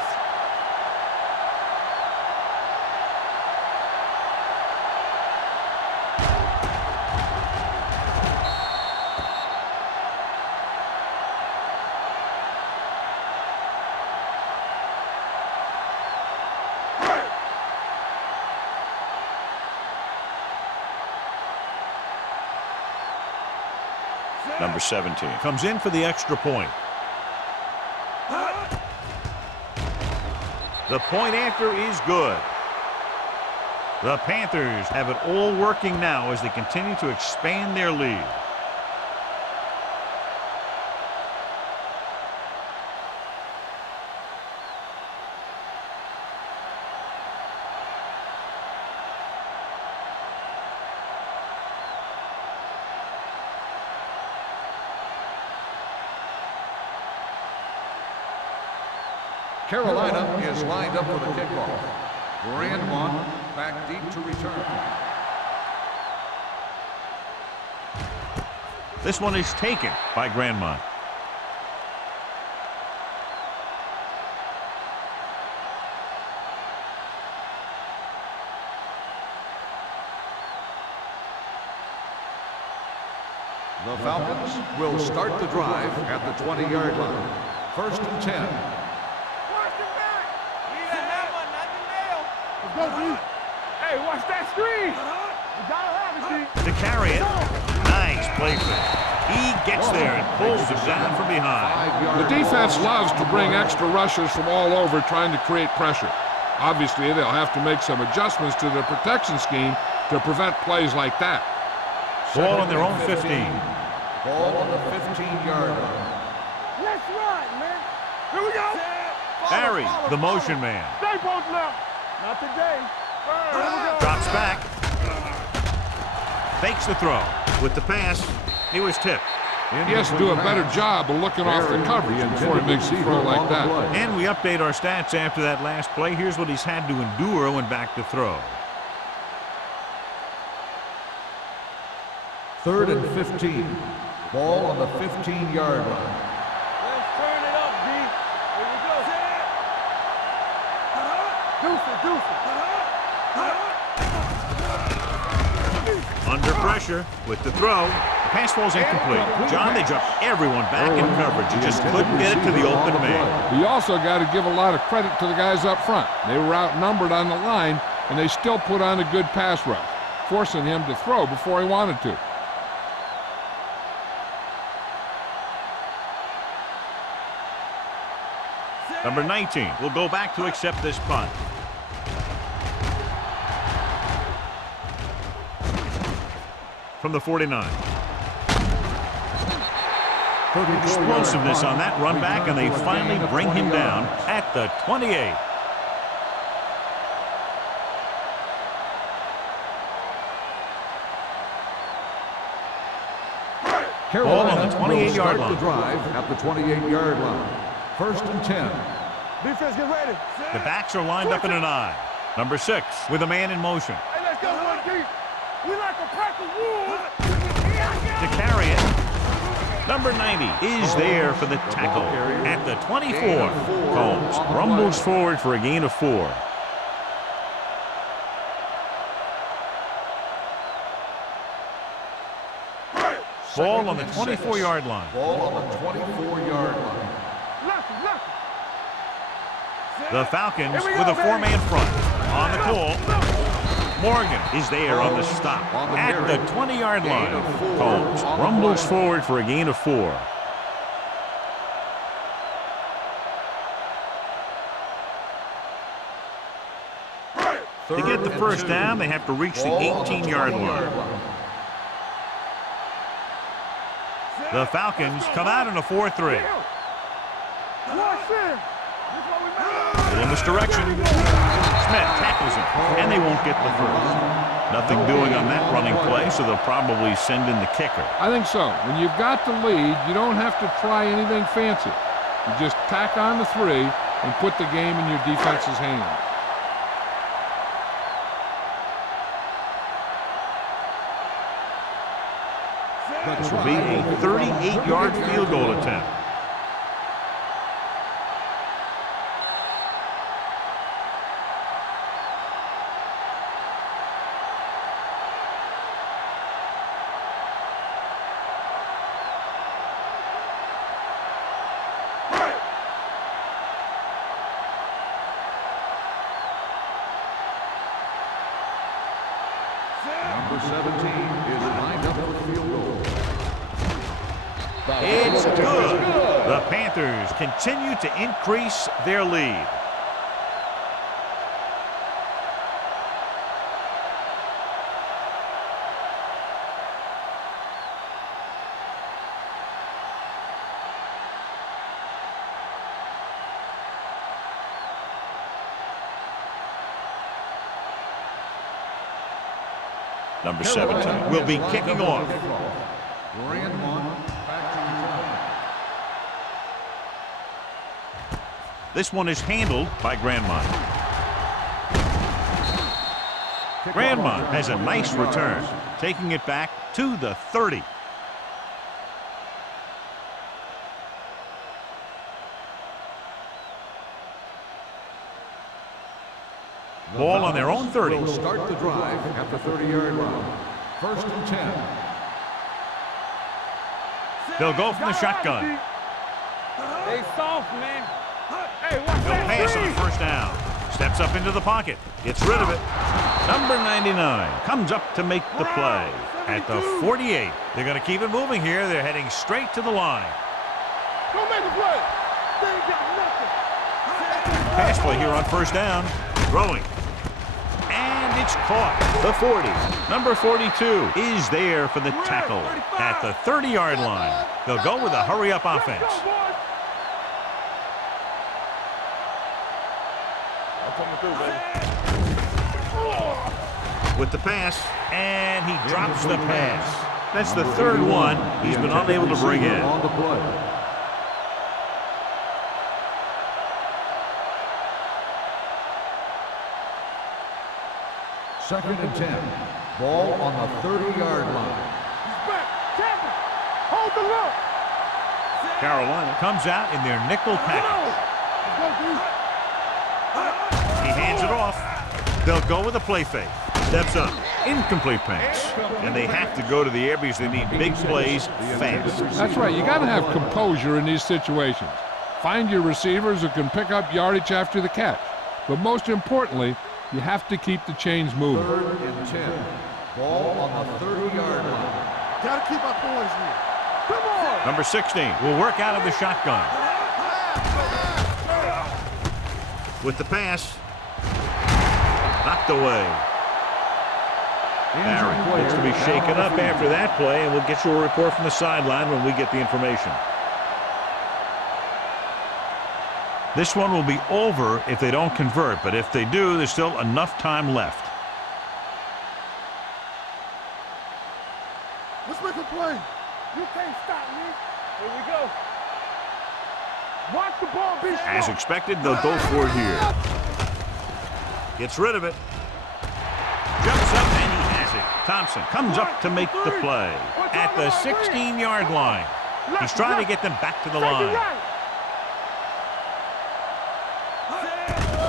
Number 17 comes in for the extra point. The point after is good. The Panthers have it all working now as they continue to expand their lead. Carolina is lined up for the kickoff. Grandmont back deep to return. This one is taken by Grandmont. The Falcons will start the drive at the 20-yard line. First and 10. Hey, watch that screen. You gotta have it, To carry it. Nice play for him. He gets there and pulls him down from behind. The defense loves to bring extra rushers from all over trying to create pressure. Obviously, they'll have to make some adjustments to their protection scheme to prevent plays like that. Ball on their own 15. Ball on the 15-yard line. Let's run, man. Here we go. Barry, the motion man. Stay post left. Not today. Here we go. Drops back. Fakes the throw. With the pass, he was tipped. He has to do a better job of looking off the coverage before he makes a throw like that. And we update our stats after that last play. Here's what he's had to endure when back to throw. 3rd and 15. Ball on the 15-yard line. Let's turn it up, D. Here we go. Deuce it. Under pressure with the throw. The pass falls incomplete. John, they dropped everyone back in coverage. You just couldn't get it to the open man. You also got to give a lot of credit to the guys up front. They were outnumbered on the line, and they still put on a good pass rush, forcing him to throw before he wanted to. Number 19 will go back to accept this punt. From the 49. Explosiveness on that run back, and they finally bring him down at the 28. Ball on the 28-yard line. The drive at the 28-yard line. 1st and 10. Defense, get ready. The backs are lined up in an I. Number 6 with a man in motion. Hey, let's go, 1D. We like a pack of wolves. To carry it, number 90 is there for the tackle at the 24. Combs rumbles forward for a gain of 4. Ball on the 24-yard line. Ball on the 24-yard line. The Falcons with a 4-man front. On the call, Morgan is there on the stop at the 20-yard line. Combs rumbles forward for a gain of 4. To get the first down, they have to reach the 18-yard line. The Falcons come out in a 4-3. In this direction, Smith tackles him, and they won't get the first. Nothing doing on that running play, so they'll probably send in the kicker. I think so. When you've got the lead, you don't have to try anything fancy. You just tack on the 3 and put the game in your defense's hands. This will be a 38-yard field goal attempt. Number 17 is lined up for the field goal. It's good. The Panthers continue to increase their lead. Number 17 will be kicking off. This one is handled by Grandmont. Grandmont has a nice return, taking it back to the 30. Ball on their own 30. Will start the drive at the 30-yard line. 1st and 10. They'll go from the shotgun. They soft, man. Hey, They'll pass on first down. Steps up into the pocket. Gets rid of it. Number 99 comes up to make the play. At the 48, they're going to keep it moving here. They're heading straight to the line. Go make a play. They ain't got nothing. Pass play here on first down. Throwing. And it's caught. The 40. Number 42 is there for the tackle at the 30-yard line. They'll go with a hurry-up offense. through, baby. With the pass, and he drops the pass. That's the third one he's been unable to bring in. On the play. Second and 10. Ball on the 30-yard line. He's back. Champion. Hold the look. Carolina comes out in their nickel package. Let's go, D. He hands it off. They'll go with a play fake. Steps up. Incomplete pass. And they have to go to the air because they need big plays fast. That's right. You got to have composure in these situations. Find your receivers who can pick up yardage after the catch. But most importantly, you have to keep the chains moving. Third and 10. Ball on the 30-yard line. Gotta keep our poise here. Come on. Number 16 will work out of the shotgun. With the pass. Knocked away. Barry looks to be shaken up after that play, and we'll get you a report from the sideline when we get the information. This one will be over if they don't convert, but if they do, there's still enough time left. Let's make a play. You can't stop me. Here we go. Watch the ball be strong. As expected, they'll go for it here. Gets rid of it. Jumps up, and he has it. Thompson comes up to make the play at the 16-yard line. He's trying to get them back to the line.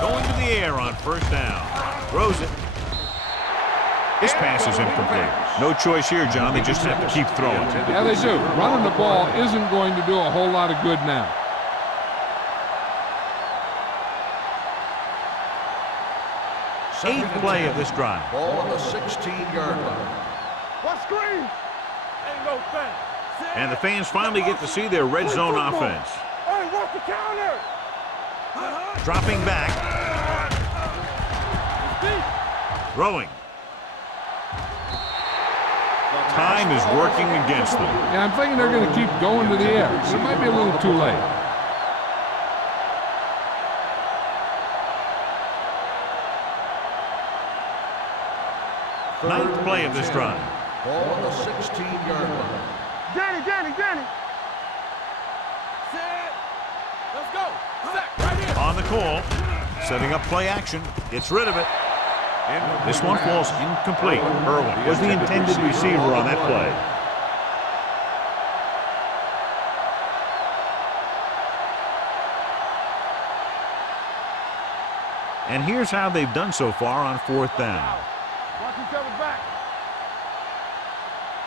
Going to the air on first down. Throws it. This pass is incomplete. No choice here, John. They just have to keep throwing. Yeah, they do. Running the ball isn't going to do a whole lot of good now. Eighth play of this drive. Ball on the 16-yard line. What screen? Ain't no thing. And the fans finally get to see their red zone offense. Hey, watch the counter. Dropping back. Throwing. Time is working against them. Yeah, I'm thinking they're going to keep going to the air. So it might be a little too late. Ninth play of this drive. Ball on the 16-yard line. Danny. Set. Let's go. Set. Right here. On the call. Setting up play action. Gets rid of it. This one falls incomplete. Irwin was the intended receiver on that play. And here's how they've done so far on fourth down. Watch each other back.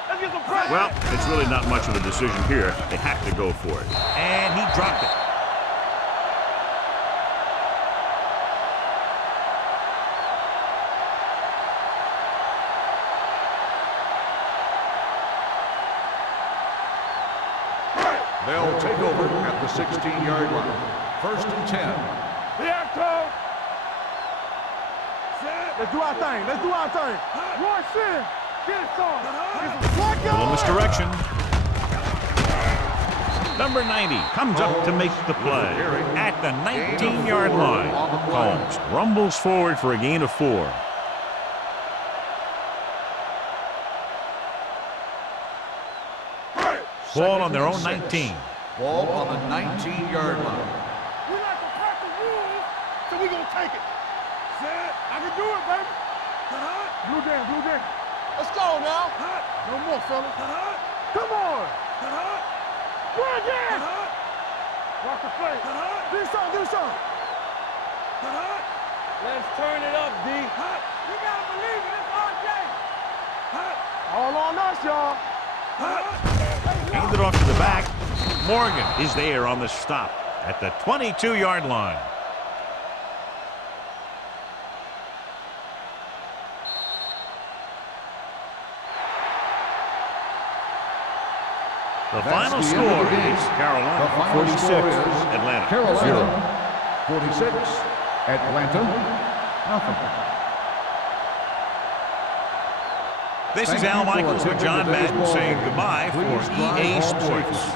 Let's get some pressure. Well, it's really not much of a decision here. They have to go for it. And he dropped it. They'll take over at the 16-yard line. First and 10. Yeah, coach. Let's do our thing. One shit. Get it started. Little misdirection. Number 90 comes up to make the play at the 19-yard line. Combs rumbles forward for a gain of 4. Ball on their own 19. Ball on the 19-yard line. We like to crack the rules, so we gonna take it. Set. I can do it, baby. Blue down. Let's go now. No more, fellas. Come on. Run again. Watch the play. Do something. Let's turn it up, D. You gotta believe it. It's our day. All on us, y'all. Handed off to the back. Morgan is there on the stop at the 22-yard line. The final score is Carolina 46, Atlanta 0. 46, Atlanta, nothing. This is Al Michaels with John Madden saying goodbye for EA Sports.